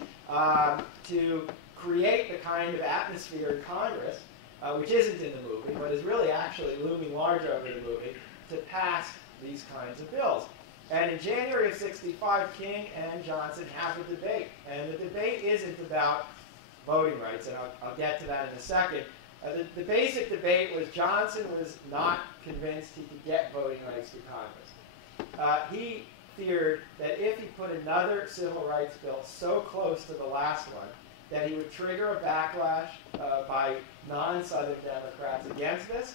to create the kind of atmosphere in Congress, which isn't in the movie, but is really actually looming large over the movie, to pass these kinds of bills. And in January of '65, King and Johnson have a debate. And the debate isn't about voting rights, and I'll get to that in a second. The basic debate was Johnson was not convinced he could get voting rights to Congress. He feared that if he put another civil rights bill so close to the last one, that he would trigger a backlash by non-Southern Democrats against this.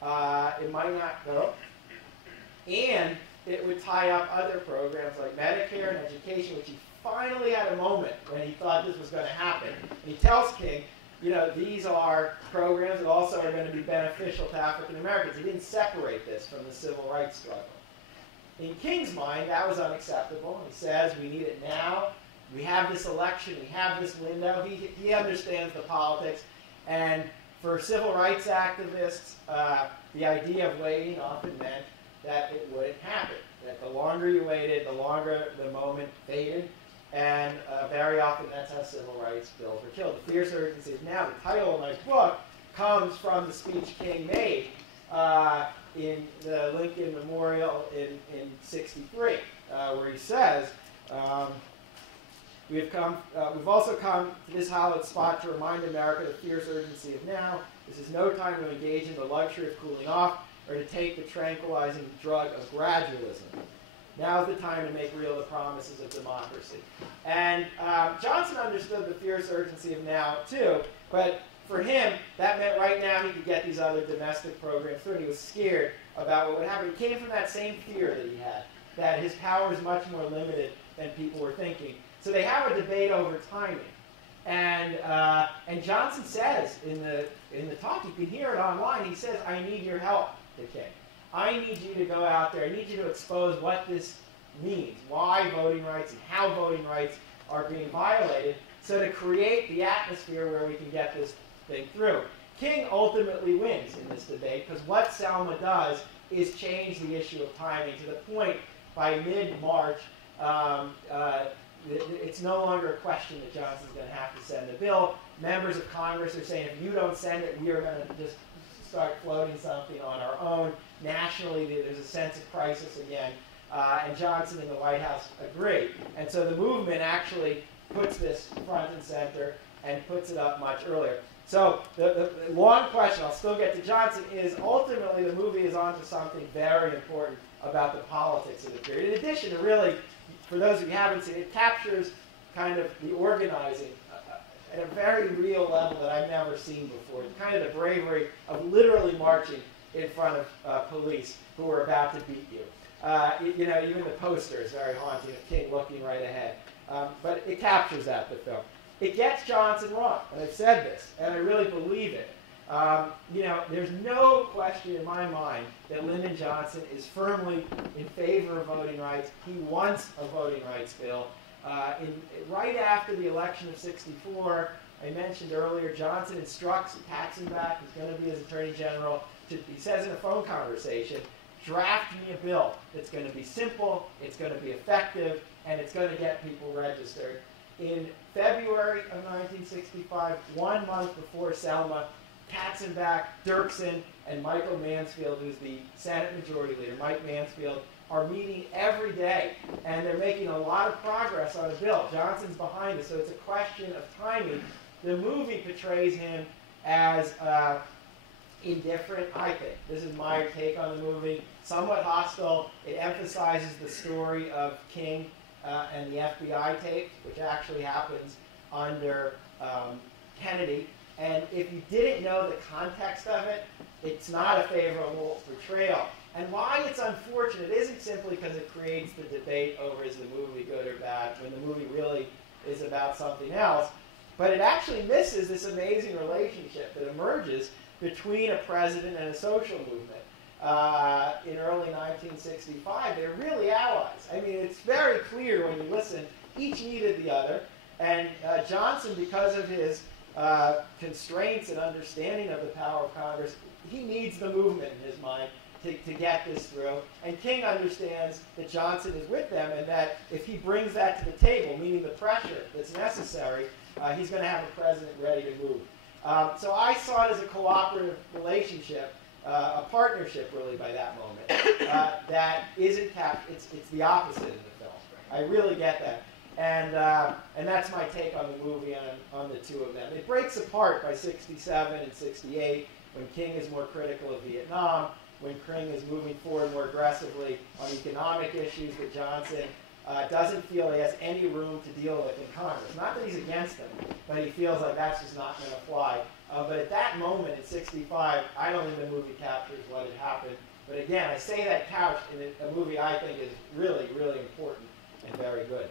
It might not go. And it would tie up other programs like Medicare and education, which he finally had a moment when he thought this was going to happen. And he tells King, these are programs that also are going to be beneficial to African Americans. He didn't separate this from the civil rights struggle. In King's mind, that was unacceptable. He says, we need it now. We have this election. We have this window. He understands the politics. And for civil rights activists, the idea of waiting often meant that it wouldn't happen. That the longer you waited, the longer the moment faded. And very often that's how civil rights bills were killed. The fierce urgency is now. The title of my book comes from the speech King made in the Lincoln Memorial in '63, where he says, we've also come to this hallowed spot to remind America the fierce urgency of now. This is no time to engage in the luxury of cooling off or to take the tranquilizing drug of gradualism. Now is the time to make real the promises of democracy. And Johnson understood the fierce urgency of now, too, but for him, that meant right now he could get these other domestic programs through, and he was scared about what would happen. He came from that same fear that he had, that his power is much more limited than people were thinking. So they have a debate over timing. And Johnson says in the talk, you can hear it online, he says, I need your help, to King. I need you to go out there, I need you to expose what this means, why voting rights and how voting rights are being violated, so to create the atmosphere where we can get this thing through. King ultimately wins in this debate, because what Selma does is change the issue of timing to the point by mid-March, it's no longer a question that Johnson's going to have to send the bill. Members of Congress are saying, if you don't send it, we are going to just start floating something on our own. Nationally, there's a sense of crisis again. And Johnson and the White House agree. And so the movement actually puts this front and center and puts it up much earlier. So the long question, I'll still get to Johnson, is ultimately the movie is onto something very important about the politics of the period. In addition to really, for those of you who haven't seen it, captures kind of the organizing at a very real level that I've never seen before. Kind of the bravery of literally marching in front of police who are about to beat you. You know, even the poster is very haunting of King looking right ahead. But it captures that, the film. It gets Johnson wrong, and I've said this, and I really believe it. You know, there's no question in my mind that Lyndon Johnson is firmly in favor of voting rights. He wants a voting rights bill. Right after the election of '64, I mentioned earlier, Johnson instructs Katzenbach, who's going to be his Attorney General, he says in a phone conversation, draft me a bill that's going to be simple, it's going to be effective, and it's going to get people registered. In February of 1965, 1 month before Selma, Katzenbach, Dirksen, and Michael Mansfield, who's the Senate Majority Leader, Mike Mansfield, are meeting every day, and they're making a lot of progress on a bill. Johnson's behind us, so it's a question of timing. The movie portrays him as indifferent, I think. This is my take on the movie. Somewhat hostile. It emphasizes the story of King and the FBI tape, which actually happens under Kennedy. And if you didn't know the context of it, it's not a favorable portrayal. And why it's unfortunate isn't simply because it creates the debate over is the movie good or bad, when the movie really is about something else, but it actually misses this amazing relationship that emerges between a president and a social movement. In early 1965, they're really allies. I mean, it's very clear when you listen, each needed the other, and Johnson, because of his constraints and understanding of the power of Congress, he needs the movement in his mind to get this through. And King understands that Johnson is with them and that if he brings that to the table, meaning the pressure that's necessary, he's going to have a president ready to move. So I saw it as a cooperative relationship, a partnership really by that moment, that isn't it's the opposite in the film. I really get that. And that's my take on the movie and on the two of them. It breaks apart by 67 and 68 when King is more critical of Vietnam, when King is moving forward more aggressively on economic issues that Johnson doesn't feel he has any room to deal with in Congress. Not that he's against them, but he feels like that's just not going to fly. But at that moment in 65, I don't think the movie captures what had happened. But again, I say that couched in a movie I think is really, really important and very good.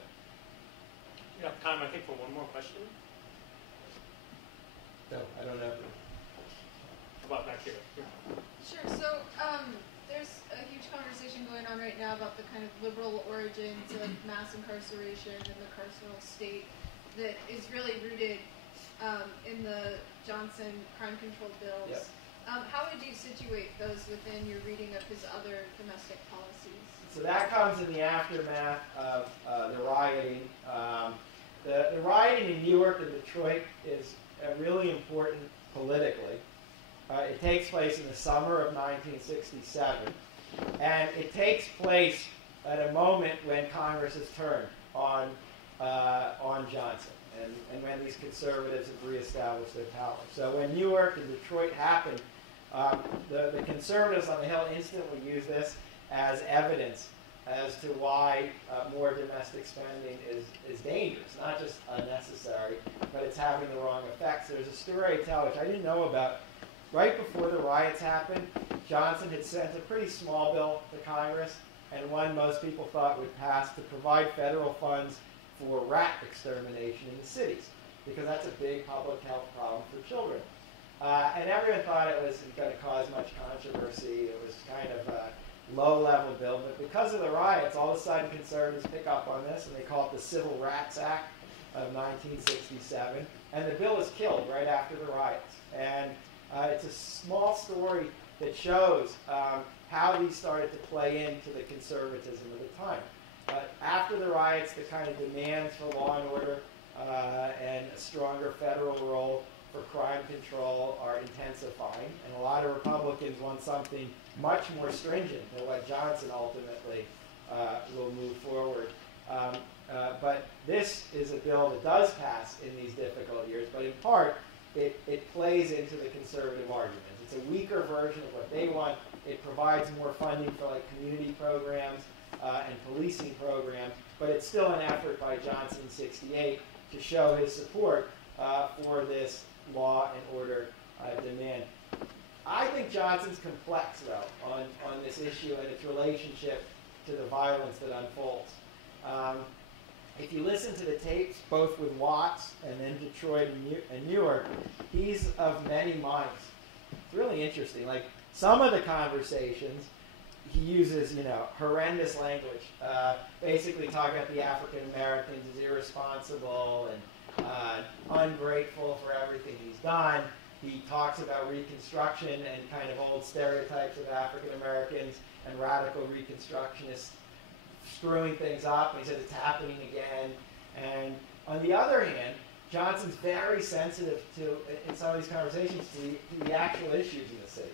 We have time, I think, for one more question. So, I don't know. How about back here? Yeah. Sure. So there's a huge conversation going on right now about the kind of liberal origins of mass incarceration and the carceral state that is really rooted in the Johnson crime control bills. Yep. How would you situate those within your reading of his other domestic policies? So that comes in the aftermath of the rioting. The rioting in Newark and Detroit is really important politically. It takes place in the summer of 1967, and it takes place at a moment when Congress has turned on Johnson, and when these conservatives have reestablished their power. So when Newark and Detroit happened, the conservatives on the Hill instantly used this as evidence as to why more domestic spending is dangerous, not just unnecessary, but it's having the wrong effects. There's a story I tell, which I didn't know about. Right before the riots happened, Johnson had sent a pretty small bill to Congress, and one most people thought would pass, to provide federal funds for rat extermination in the cities. because that's a big public health problem for children. And everyone thought it was going to cause much controversy. It was kind of a low-level bill, but because of the riots, all of a sudden conservatives pick up on this, and they call it the Civil Rights Act of 1967, and the bill is killed right after the riots. And it's a small story that shows how these started to play into the conservatism of the time. After the riots, the kind of demands for law and order and a stronger federal role for crime control are intensifying, and a lot of Republicans want something much more stringent than what Johnson ultimately will move forward. But this is a bill that does pass in these difficult years, but in part, it plays into the conservative arguments. It's a weaker version of what they want. It provides more funding for like community programs and policing programs, but it's still an effort by Johnson in '68 to show his support for this law and order demand. I think Johnson's complex, though, on this issue and its relationship to the violence that unfolds. If you listen to the tapes, both with Watts and then Detroit and Newark, he's of many minds. It's really interesting. Like, some of the conversations, he uses, horrendous language, basically talking about the African Americans as irresponsible and ungrateful for everything he's done. He talks about Reconstruction and kind of old stereotypes of African Americans and radical Reconstructionists screwing things up. And he says it's happening again. And on the other hand, Johnson's very sensitive to, in some of these conversations, to the actual issues in the cities.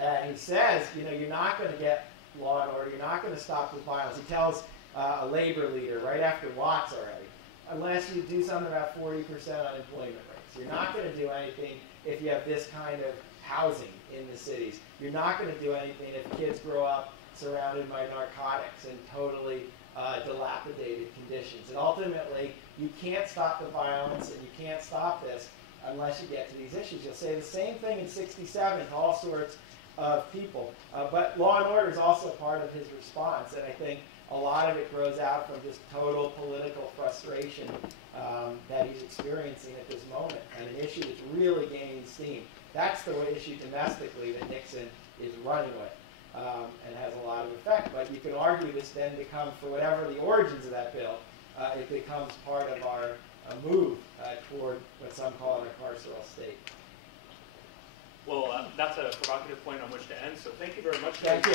And he says, you're not going to get law and order. You're not going to stop the violence. He tells a labor leader right after Watts already, unless you do something about 40% unemployment rates. You're not going to do anything if you have this kind of housing in the cities. You're not going to do anything if kids grow up surrounded by narcotics and totally dilapidated conditions. And ultimately, you can't stop the violence and you can't stop this unless you get to these issues. You'll say the same thing in '67 to all sorts of people. But law and order is also part of his response, and I think a lot of it grows out from just total political frustration that he's experiencing at this moment, and an issue that's really gaining steam. That's the issue domestically that Nixon is running with, and has a lot of effect. But you can argue this then becomes, for whatever the origins of that bill, it becomes part of our move toward what some call an carceral state. Well, that's a provocative point on which to end, so thank you very much. Thank you.